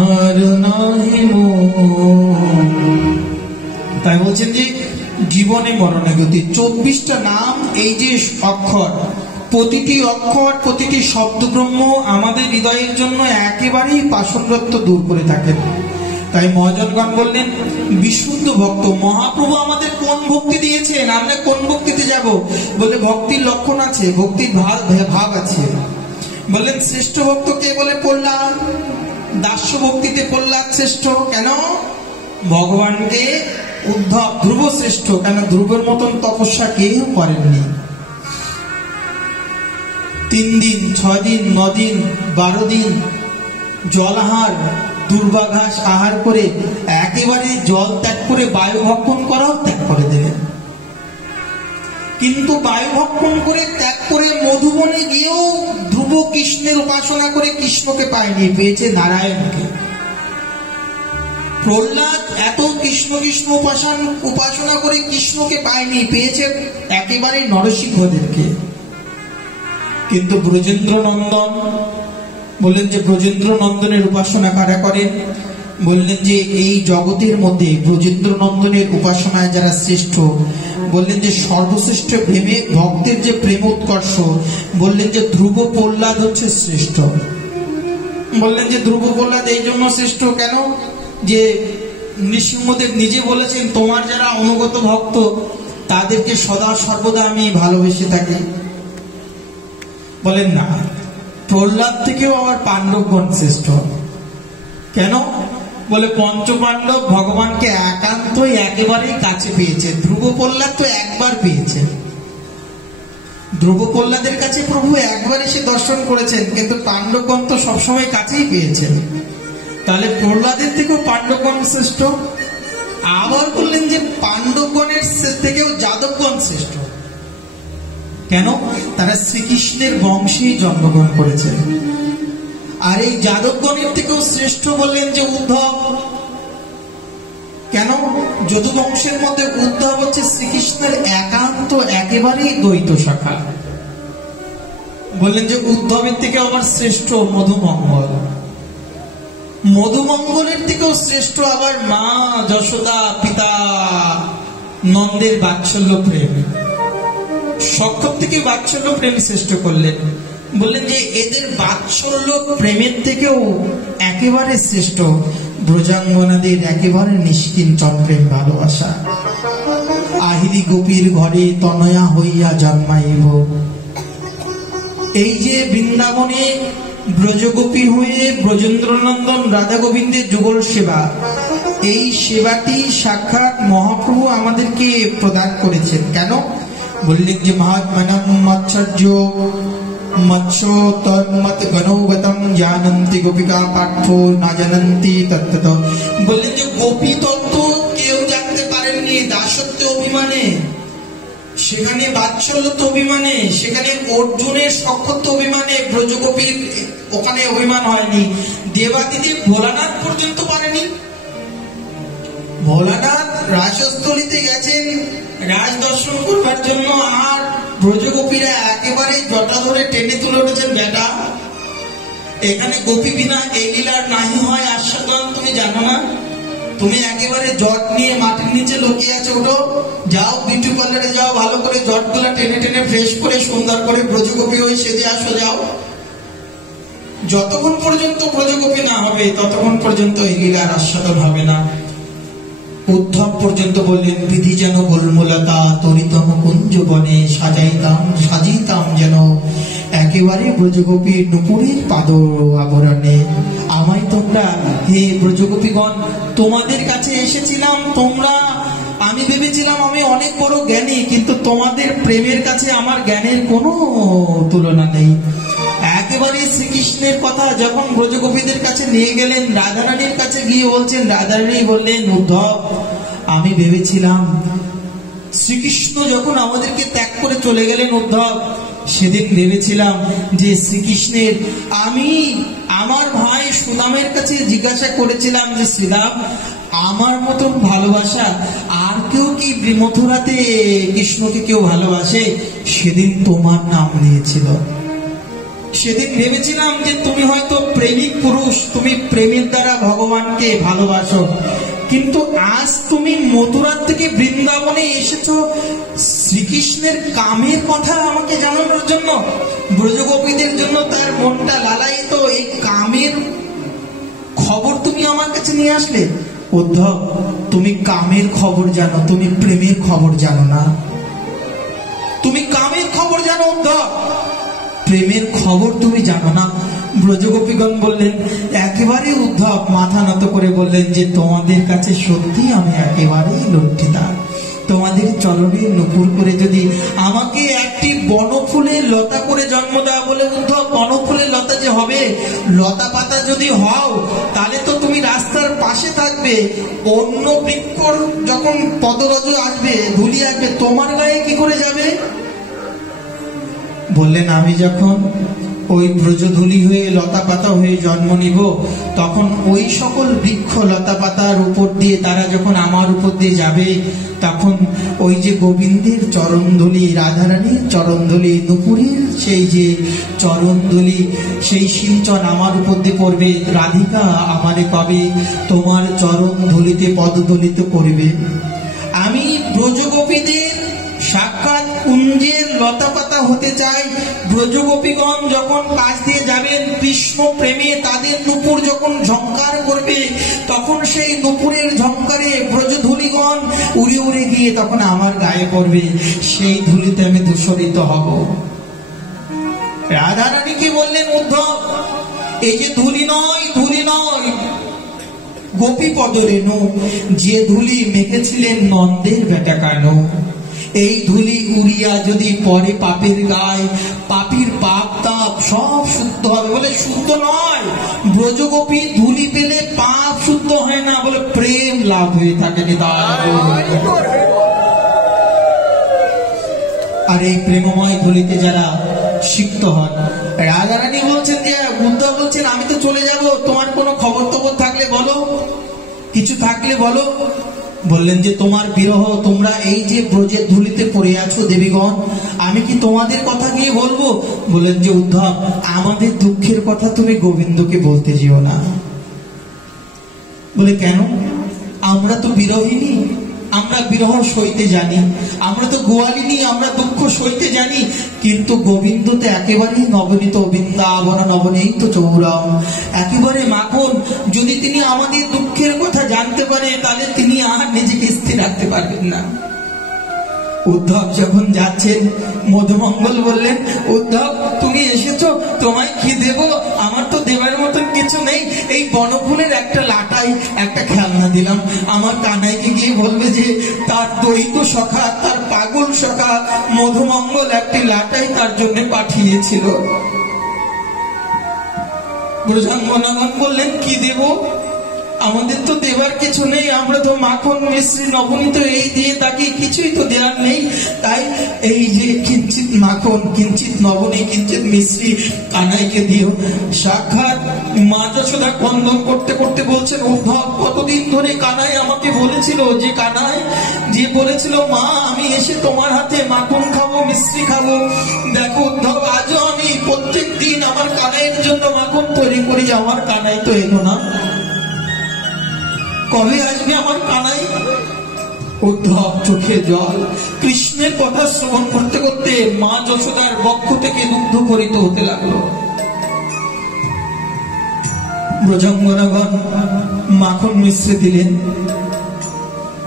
আর নাহি মোর। তাই বলছেন যে জীবনে মরণে গতি। 24টা নাম, এই যে অক্ষর, প্রতিটি অক্ষর প্রতিটি শব্দ ব্রহ্ম আমাদের হৃদয়ের জন্য একেবারেই পাষণ্ডত্ব দূর করে থাকেন। তাই মহাজনগণ বললেন বিশুদ্ধ ভক্ত। মহাপ্রভু আমাদের কোন ভক্তি দিয়েছেন, আমরা কোন ভক্তিতে যাব? বলে ভক্তির লক্ষণ আছে, ভক্তির ভাব আছে। বললেন শ্রেষ্ঠ ভক্ত কে? বলে প্রহ্লাদ। দাস্য ভক্তিতে প্রহ্লাদ শ্রেষ্ঠ। কেন? ভগবানকে উদ্ধব, ধ্রুব শ্রেষ্ঠ। কেন? ধ্রুবের মতন তপস্যা কেউ করেননি। 3 দিন 6 দিন 9 দিন 12 দিন জলাহার দুর্বাঘাস আহার করে একেবারে জল ত্যাগ করে বায়ু ভক্ষণ করাও ত্যাগ করে দিলেন। কিন্তু বায়ু ভক্ষণ করে ত্যাগ করে মধুবনে গিয়েও ধ্রুব কৃষ্ণের উপাসনা করে কৃষ্ণকে পায়নি, পেয়েছে নারায়ণকে। প্রহ্লাদ এত কৃষ্ণ কৃষ্ণ উপাসনা করে কৃষ্ণকে পায়নি, পেয়েছে একেবারে নরসিংহদেবকে। কিন্তু ব্রজেন্দ্র নন্দন বললেন যে ব্রজেন্দ্র নন্দনের উপাসনা কারা করেন? বললেন যে এই জগতের মধ্যে ব্রজেন্দ্র নন্দনের উপাসনায় যারা শ্রেষ্ঠ, বললেন যে সর্বশ্রেষ্ঠ প্রেমে ভক্তের যে প্রেম উৎকর্ষ, বললেন যে ধ্রুব প্রহ্লাদ হচ্ছে শ্রেষ্ঠ। বললেন যে ধ্রুব প্রহ্লাদ এই জন্য শ্রেষ্ঠ। কেন? যে নৃসিংহদেব নিজে বলেছেন তোমার যারা অনুগত ভক্ত তাদেরকে সদা সর্বদা আমি ভালোবেসে থাকি। বলেন না, প্রহ্লাদ থেকেও আবার পাণ্ডবগণ শ্রেষ্ঠ। কেন? বলে পঞ্চপাণ্ডব ভগবানকে একান্তই একেবারেই কাছে পেয়েছে, ধ্রুব প্রহ্লাদ তো একবার পেয়েছে। ধ্রুব প্রহ্লাদের কাছে প্রভু একবার এসে দর্শন করেছেন, কিন্তু পাণ্ডবগণ তো সবসময় কাছেই পেয়েছেন। তাহলে প্রহ্লাদের থেকেও পাণ্ডবগণ শ্রেষ্ঠ। আবার বললেন যে পাণ্ডবগণের থেকেও যাদবগণ শ্রেষ্ঠ। কেন? তারা শ্রীকৃষ্ণের বংশে জন্মগ্রহণ করেছেন। আর এই যাদবগণের থেকেও শ্রেষ্ঠ বললেন যে উদ্ধব। কেন? যদু বংশের মধ্যে উদ্ধব হচ্ছে শ্রীকৃষ্ণের একান্ত একেবারেই দ্বৈত শাখা। বললেন যে উদ্ধবের থেকে আবার শ্রেষ্ঠ মধুমঙ্গল। মধুমঙ্গলের থেকেও শ্রেষ্ঠ আবার মা যশোদা, পিতা নন্দের বাৎসল্য প্রেম। সক্ষম থেকে বাৎসল্য প্রেম শ্রেষ্ঠ করলেন। বললেন যে এদের বাৎসল্য প্রেমের থেকেও একেবারে শ্রেষ্ঠ ব্রজাঙ্গনাদের একেবারে নিষ্কিঞ্চন প্রেম ভালোবাসা। আহিরি গোপীর ঘরে তনয়া হইয়া জন্মাইব। এই যে বৃন্দাবনে ব্রজগোপী হয়ে ব্রজেন্দ্রনন্দন রাধা গোবিন্দের যুগল সেবা, এই সেবাটি সাক্ষাৎ মহাপ্রভু আমাদেরকে প্রদান করেছেন। কেন? বললেন যে মহাত্মানম মৎসর্য মৎস্য তন্মত গণৌগতম জানন্তি গোপিকা পার্থ না জানন্তি তত্ত্বত। বললেন যে গোপী তত্ত্ব কেউ জানতে পারেননি দাসত্ব অভিমানে, সেখানে বাৎসল্যত্ব অভিমানে, সেখানে অর্জুনের সক্ষত্ব অভিমানে ব্রজগোপীর ওখানে অভিমান হয়নি। দেবাদিদেব ভোলানাথ পর্যন্ত পারেনি। ভোলানাথ রাজস্থলিতে গেছেন রাজ দর্শন করবার জন্য, আর ব্রজগোপীরা একেবারে জটা ধরে টেনে তুলে উঠেছেন। বেটা, এখানে গোপী বিনা এই লীলার নাহি হয় আস্বাদন, তুমি জানো না? তুমি একেবারে জট নিয়ে মাটির নিচে লুকিয়ে আছো, ওঠো, যাও বিউটি পার্লারে যাও, ভালো করে জট গুলা টেনে টেনে ফ্রেশ করে সুন্দর করে ব্রজগোপী হয়ে সেজে আসো, যাও। যতক্ষণ পর্যন্ত ব্রজগোপী না হবে ততক্ষণ পর্যন্ত এই লীলার আস্বাদন হবে না। উদ্ধব পর্যন্ত বললেন বিধি যেন গোলমূলতা তরিতম কুঞ্জ বনে সাজিতাম যেন একেবারে ব্রজগোপীর নুপুরের পাদ আবরণে। আমায় তোমরা, হে ব্রজগোপীগণ, তোমাদের কাছে এসেছিলাম। আমি ভেবেছিলাম আমি অনেক বড় জ্ঞানী, কিন্তু তোমাদের প্রেমের কাছে আমার জ্ঞানের কোনো তুলনা নেই। একেবারে শ্রীকৃষ্ণ শ্রীকৃষ্ণের কথা যখন ব্রজগোপীদের কাছে নিয়ে গেলেন, রাধারানীর কাছে গিয়ে বলছেন, রাধারানী বললেন, উদ্ধব, আমি ভেবেছিলাম শ্রীকৃষ্ণ যখন আমাদেরকে ত্যাগ করে চলে গেলেন উদ্ধব, সেদিন ভেবেছিলাম যে শ্রীকৃষ্ণের, আমি আমার ভাই সুদামের কাছে জিজ্ঞাসা করেছিলাম যে শ্রীরাম, আমার মতন ভালোবাসা আর কেউ কি মথুরাতে কৃষ্ণকে কেউ ভালোবাসে? সেদিন তোমার নাম নিয়েছিল। সেদিন ভেবেছিলাম যে তুমি হয়তো প্রেমিক পুরুষ, তুমি প্রেমের দ্বারা ভগবানকে ভালোবাসো, কিন্তু আজ তুমি মথুরা থেকে বৃন্দাবনে এসেছো শ্রীকৃষ্ণের কামের কথা আমাকে জানানোর জন্য, ব্রজগোপীদের জন্য তার মনটা লালায়িত, এই কামের খবর তুমি আমার কাছে নিয়ে আসলে। উদ্ধব, তুমি কামের খবর জানো, তুমি প্রেমের খবর জানো না। তুমি কামের খবর জানো উদ্ধব, প্রেমের খবর তুমি জানো না। ব্রজগোপীগণ বললেন, একেবারে উদ্ধব মাথা নত করে বললেন যে তোমাদের কাছে সত্যি আমি একেবারেই লজ্জিতা। তোমাদের চরণে নুপুর করে যদি আমাকে একটি বনফুলের লতা করে জন্ম দেওয়া, বলে উদ্ধব বনফুলের লতা যে হবে, লতা পাতা যদি হও তাহলে তো তুমি রাস্তার পাশে থাকবে, অন্য বৃক্ষ যখন পদরজ আসবে, ধুলি আসবে, তোমার গায়ে কি করে যাবে? বললেন, আমি যখন ওই ব্রজধূলি হয়ে লতা পাতা হয়ে জন্ম নিব, তখন ওই সকল বৃক্ষ লতা পাতার উপর দিয়ে তারা যখন আমার উপর দিয়ে যাবে, তখন ওই যে গোবিন্দের চরণধূলি, রাধারানীর চরণধূলি, নুপুরের সেই যে চরণধূলি, সেই সিঞ্চন আমার উপর দিয়ে পড়বে, রাধিকা আমারে পাবে, তোমার চরণধূলিতে পদদলিত করবে। আমি ব্রজগোপীদের সাক্ষাৎ কুঞ্জের লতা পাতা হতে চাই। ব্রজগোপীগণ যখন কাছ দিয়ে যাবেন কৃষ্ণ প্রেমে, তাদের নুপুর যখন ঝংকার করবে, তখন সেই নুপুরের ঝংকারে ব্রজধূলিগণ উড়ে উড়ে গিয়ে তখন আমার গায়ে পড়বে, সেই ধুলিতে আমি দূষরিত হব। রাধারানীকে বললেন, উদ্ধব, এই যে ধুলি নয়, ধুলি নয়, গোপী পদরেণু, যে ধুলি মেখেছিলেন নন্দের বেটা কানু, এই ধুলি উড়িয়া যদি পরে পাপের গায়, পাপীর পাপ তাপ সব শুদ্ধ হবে। বলে শুদ্ধ নয়, ব্রজগোপী ধুলি পেলে পাপ শুদ্ধ হয় না, বলে প্রেম লাভ হয়ে থাকে। আর এই প্রেমময় ধুলিতে যারা সিক্ত হন, রাধারানী বলছেন যে উদ্ধব বলছেন, আমি তো চলে যাব, তোমার কোনো খবর টবর থাকলে বলো, কিছু থাকলে বলো। বললেন যে তোমার বিরহ, তোমরা এই যে ব্রজের ধুলিতে পড়ে আছো দেবীগণ, আমি কি তোমাদের কথা গিয়ে বলবো? বললেন যে উদ্ধব, আমাদের দুঃখের কথা তুমি গোবিন্দকে বলতে যেও না। বলে কেন? আমরা তো বিরহিনী, আমরা বিরহ সইতে জানি, আমরা তো গোয়ালিনী, আমরা দুঃখ সইতে জানি, কিন্তু গোবিন্দ তো একেবারেই নবনীত, বৃন্দাবন নবনীত চৌরম, একেবারে মাখন। যদি তিনি আমাদের দুঃখের কথা জানতে পারে, তাহলে তিনি আর নিজেকে স্থির রাখতে পারবেন না। উদ্ধব যখন যাচ্ছেন, মধুমঙ্গল বললেন, উদ্ধব তুমি এসেছো, তোমায় কি দেব? আমার তো দেবার মতন কিছু নেই, এই বনফুলের একটা লাটাই একটা খেলনা দিলাম। আমার কানাইকে গিয়ে বলবে যে তার দ্বৈত সখা, তার পাগল সখা মধুমঙ্গল একটি লাটাই তার জন্য পাঠিয়েছিল। ব্রজাঙ্গনাগণ বললেন, কি দেব? আমাদের তো দেবার কিছু নেই, আমরা তো মাখন মিশ্রি নবনীত এই দিয়ে তাকে কিছুই তো দেওয়ার নেই। তাই এই যে কিঞ্চিত মাখন, কিঞ্চিত নবনী, কিঞ্চিত মিশ্রি কানাইকে দিও। সাক্ষাৎ মা যশোদা ক্রন্দন করতে করতে বলছেন, উদ্ধব কতদিন ধরে কানাই আমাকে বলেছিল, যে কানাই যে বলেছিল, মা আমি এসে তোমার হাতে মাখন খাবো, মিশ্রি খাবো। দেখো উদ্ধব, আজও আমি প্রত্যেক দিন আমার কানাইয়ের জন্য মাখন তৈরি করি, আমার কানাই তো এলো না, কবে আসবে আমার কানাই? উদ্ধব চোখে জল, কৃষ্ণের কথা শ্রবণ করতে করতে মা যশোদার বক্ষ থেকে দুগ্ধ করিত হতে লাগলো। ব্রজাঙ্গনাগণ মাখন মিশ্রে দিলেন।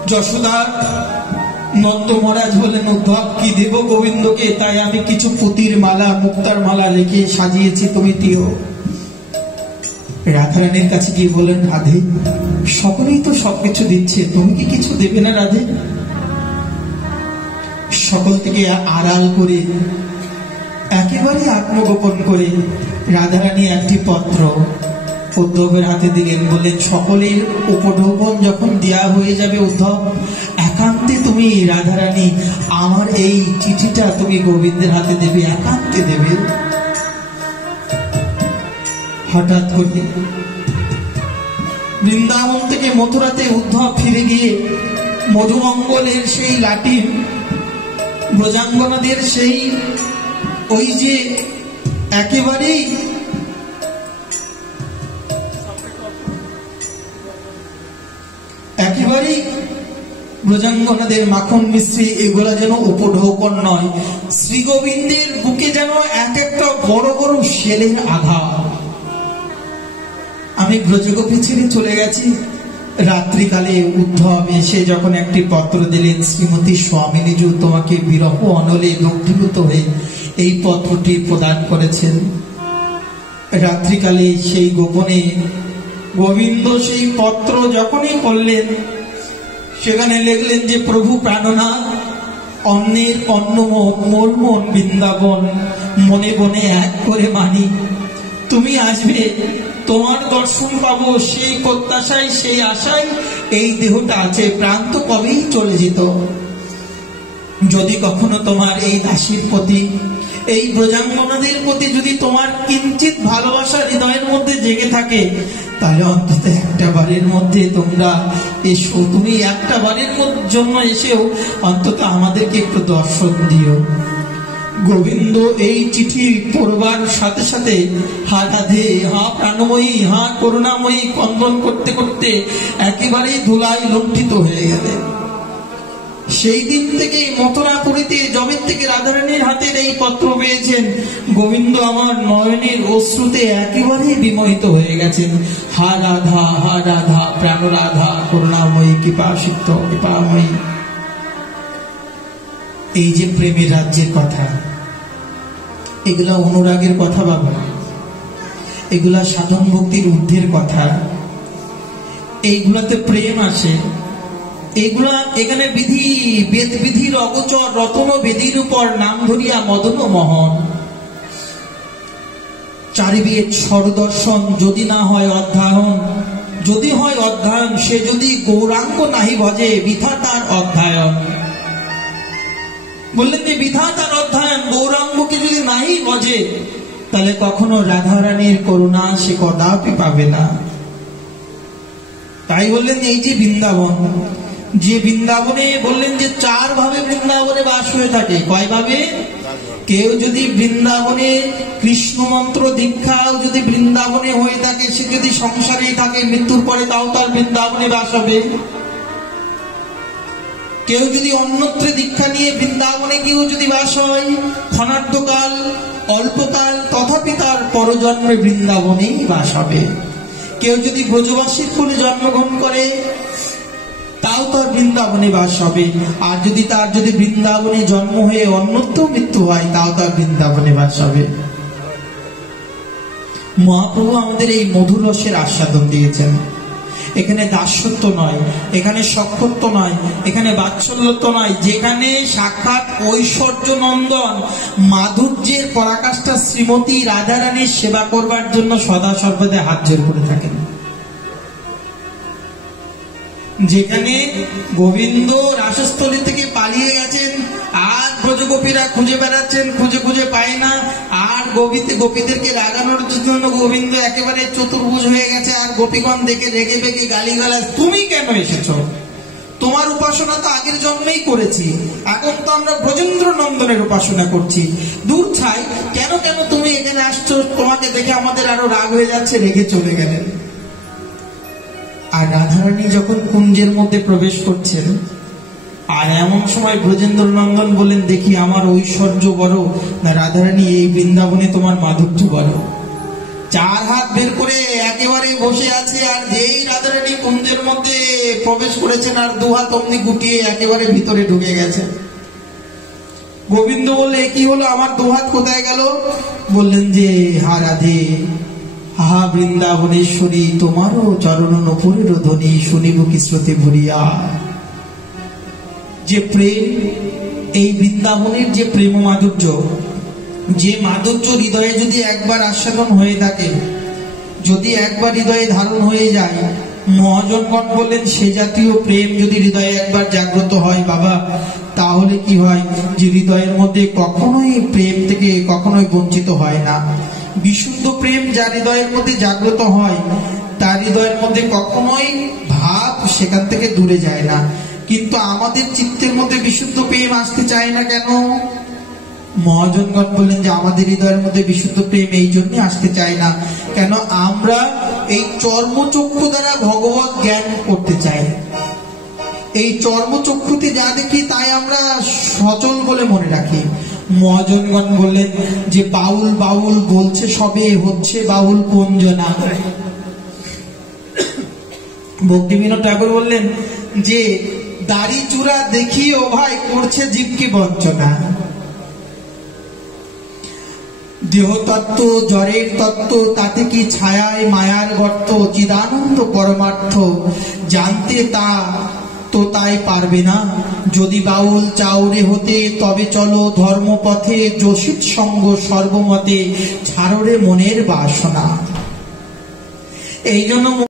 যশোদা নন্দ মহারাজ বললেন, উদ্ধব কি দেব গোবিন্দকে? তাই আমি কিছু পুতির মালা, মুক্তার মালা রেখে সাজিয়েছি, তুমি দিও। রাধারানীর কাছে গিয়ে বললেন, রাধে সকলেই তো সবকিছু দিচ্ছে, তুমি কি কিছু দেবে না রাধে? সকল থেকে আড়াল করে, একেবারে আত্মগোপন করে রাধারানী একটি পত্র উদ্ধবের হাতে দিলেন, বললেন সকলের উপঢৌকন যখন দেয়া হয়ে যাবে উদ্ধব, একান্তে তুমি রাধারানী আমার এই চিঠিটা তুমি গোবিন্দের হাতে দেবে, একান্তে দেবে। হঠাৎ করে বৃন্দাবন থেকে মথুরাতে উদ্ধব ফিরে গিয়ে মধুমঙ্গলের সেই লাঠি, ব্রজাঙ্গনাদের সেই ওই যে একেবারেই ব্রজাঙ্গনাদের মাখন মিশ্রি, এগুলা যেন উপঢৌকন নয়, শ্রী গোবিন্দের বুকে যেন এক একটা বড় বড় শেলের আঘাত। আমি ব্রজগোপী ছেড়ে চলে গেছি। রাত্রিকালে উদ্ধব এসে যখন একটি পত্র দিলেন, শ্রীমতী স্বামিনীজু তোমাকে বিরহ অনলে দগ্ধীভূত হয়ে এই পত্রটি প্রদান করেছেন। রাত্রিকালে সেই গোপনে গোবিন্দ সেই পত্র যখনই পড়লেন, সেখানে লিখলেন যে প্রভু প্রাণনাথ, অন্যের অন্নমত মোর মন বৃন্দাবন, মনে বনে এক করে মানি, তুমি আসবে, তোমার দর্শন পাবো, সেই প্রত্যাশায় সেই আশায় এই দেহটা আছে, প্রাণ তো কবেই চলে যেত। যদি কখনো তোমার এই দাসীর প্রতি, এই ব্রজাঙ্গনাদের প্রতি যদি তোমার কিঞ্চিত ভালোবাসা হৃদয়ের মধ্যে জেগে থাকে, তাহলে অন্তত একটা বারের মধ্যে তোমরা এসো, তুমি একটা বারের জন্য এসেও অন্তত আমাদেরকে একটু দর্শন দিও। গোবিন্দ এই চিঠি পড়বার সাথে সাথে হা রাধে, হা প্রাণময়ী, হা করুণাময়ী কন্দন করতে করতে একেবারেই ধুলায় লুণ্ঠিত হয়ে গেলেন। সেই দিন থেকে মথুরাপুরীতে জমির থেকে রাধারানীর হাতের এই পত্র পেয়েছেন, গোবিন্দ আমার নয়নের অশ্রুতে একেবারেই বিমোহিত হয়ে গেছেন। হা রাধা, হা রাধা, প্রাণ রাধা, করুণাময়ী, কৃপাসিক্ত, কৃপাময়ী। এই যে প্রেমের রাজ্যের কথা, এগুলা অনুরাগের কথা বাবা, এগুলা সাধন ভক্তির ঊর্ধ্বের কথা, এইগুলাতে প্রেম আসে। এগুলা এখানে বিধি, বেদ বিধির অগোচর রতন বেদির উপর নাম ধরিয়া মদন মোহন। চারিবেদ স্বরদর্শন যদি না হয় অধ্যয়ন, যদি হয় অধ্যয়ন, সে যদি গৌরাঙ্গ নাহি ভজে, বৃথা তার অধ্যয়ন। বললেন যে বৃথা তার অধ্যয়ন, গৌরাঙ্গকে যদি নাহি ভজে, তাহলে কখনো রাধারানীর করুণা সে কদাপি পাবে না। তাই বললেন এই যে বৃন্দাবন, যে বৃন্দাবনে বললেন যে চার ভাবে বৃন্দাবনে বাস হয়ে থাকে। কয় ভাবে? কেউ যদি বৃন্দাবনে কৃষ্ণ মন্ত্র দীক্ষাও যদি বৃন্দাবনে হয়ে থাকে, সে যদি সংসারেই থাকে, মৃত্যুর পরে তাও তার বৃন্দাবনে বাস হবে। কেউ যদি অন্যত্র দীক্ষা নিয়ে বৃন্দাবনে কেউ যদি বাস হয়, ক্ষণার্ধকাল, অল্পকাল, তথাপি তার পরজন্মে বৃন্দাবনেই বাস হবে। কেউ যদি ব্রজবাসীর কুলে জন্মগ্রহণ করে, তাও তার বৃন্দাবনে বাস হবে। আর যদি তার যদি বৃন্দাবনে জন্ম হয়ে অন্যত্র মৃত্যু হয়, তাও তার বৃন্দাবনে বাস হবে। মহাপ্রভু আমাদের এই মধুর রসের আস্বাদন দিয়েছেন। এখানে দাসত্ব নয়, এখানে সক্ষত্ব নয়, এখানে বাৎসল্যত্ব নয়, যেখানে সাক্ষাৎ ঐশ্বর্য নন্দন মাধুর্যের পরাকাষ্ঠা শ্রীমতী রাধারানীর সেবা করবার জন্য সদা সর্বদা হাত জোর করে থাকেন। যেখানে গোবিন্দ রাসস্থলী থেকে পালিয়ে গেছেন, আর ব্রজগোপীরা খুঁজে বেড়াচ্ছেন, খুঁজে খুঁজে পায় না, আর গোপীদেরকে রাগানোর জন্য গোবিন্দ একেবারে চতুর্ভুজ হয়ে গেছে, আর গোপীগণ দেখে রেগে বেগে গালিগালাজ, তুমি কেন এসেছো? তোমার উপাসনা তো আগের জন্মেই করেছি, এখন তো আমরা ব্রজেন্দ্র নন্দনের উপাসনা করছি। দূর ছাই, কেন কেন তুমি এখানে আসছো? তোমাকে দেখে আমাদের আরো রাগ হয়ে যাচ্ছে, রেগে চলে গেলেন। আর রাধারানী যখন কুঞ্জের মধ্যে প্রবেশ করছেন, আর এমন সময় ব্রজেন্দ্র নন্দন বলেন, দেখি আমার ঐশ্বর্য বড় না রাধারানী এই বৃন্দাবনে তোমার মাধুর্য বড়। চার হাত বের করে একেবারে বসে আছে, আর যেই রাধারানী কুঞ্জের মধ্যে প্রবেশ করেছেন, আর দু হাত অমনি গুটিয়ে একেবারে ভিতরে ঢুকে গেছে। গোবিন্দ বললে, কি হলো, আমার দু হাত কোথায় গেল? বললেন যে হা রাধে, হা বৃন্দাবনেশ্বরী, তোমারও চরণ নপুরের ধ্বনি শুনিব কি শ্রুতি ভরিয়া। যে প্রেম, এই বৃন্দাবনের যে প্রেম মাধুর্য, যে মাধুর্য হৃদয়ে যদি একবার আস্বাদন হয়ে থাকে, যদি একবার হৃদয়ে ধারণ হয়ে যায়, মহাজনগণ বললেন সে জাতীয় প্রেম যদি হৃদয়ে একবার জাগ্রত হয় বাবা, তাহলে কি হয় যে হৃদয়ের মধ্যে কখনোই প্রেম থেকে কখনোই বঞ্চিত হয় না। বিশুদ্ধ প্রেম যার হৃদয়ের মধ্যে জাগ্রত হয়, তার হৃদয়ের মধ্যে কখনোই ভাব সেখান থেকে দূরে যায় না। কিন্তু আমাদের চিত্তের মধ্যে বিশুদ্ধ প্রেম আসতে চায় না কেন? মহাজনগণ বললেন যে আমাদের হৃদয়ের মধ্যে বিশুদ্ধ প্রেম এই জন্য আসতে চায় না কেন, আমরা এই চর্মচক্ষু দ্বারা ভগবত জ্ঞান করতে চাই। এই চর্মচক্ষুতে যা দেখি তাই আমরা সচল বলে মনে রাখি। মহাজনগণ বললেন যে বাউল বাউল বলছে সবে, হচ্ছে বাউল কোনজনা। ভক্তিবিনোদ ঠাকুর বললেন যে দাড়ি চূড়া দেখি ও ভাই করছে জীবকে বঞ্চনা। দেহ তত্ত্ব জড়ের তত্ত্ব, তাতে কি ছায়ায় মায়ার গর্ত, চিদানন্দ পরমার্থ জানতে তা তো তাই পারবে না। যদি বাউল চাউরে হতে তবে চলো ধর্মপথে, যোশিত সঙ্গ সর্বমতে ছাড়রে মনের বাসনা। এই জন্য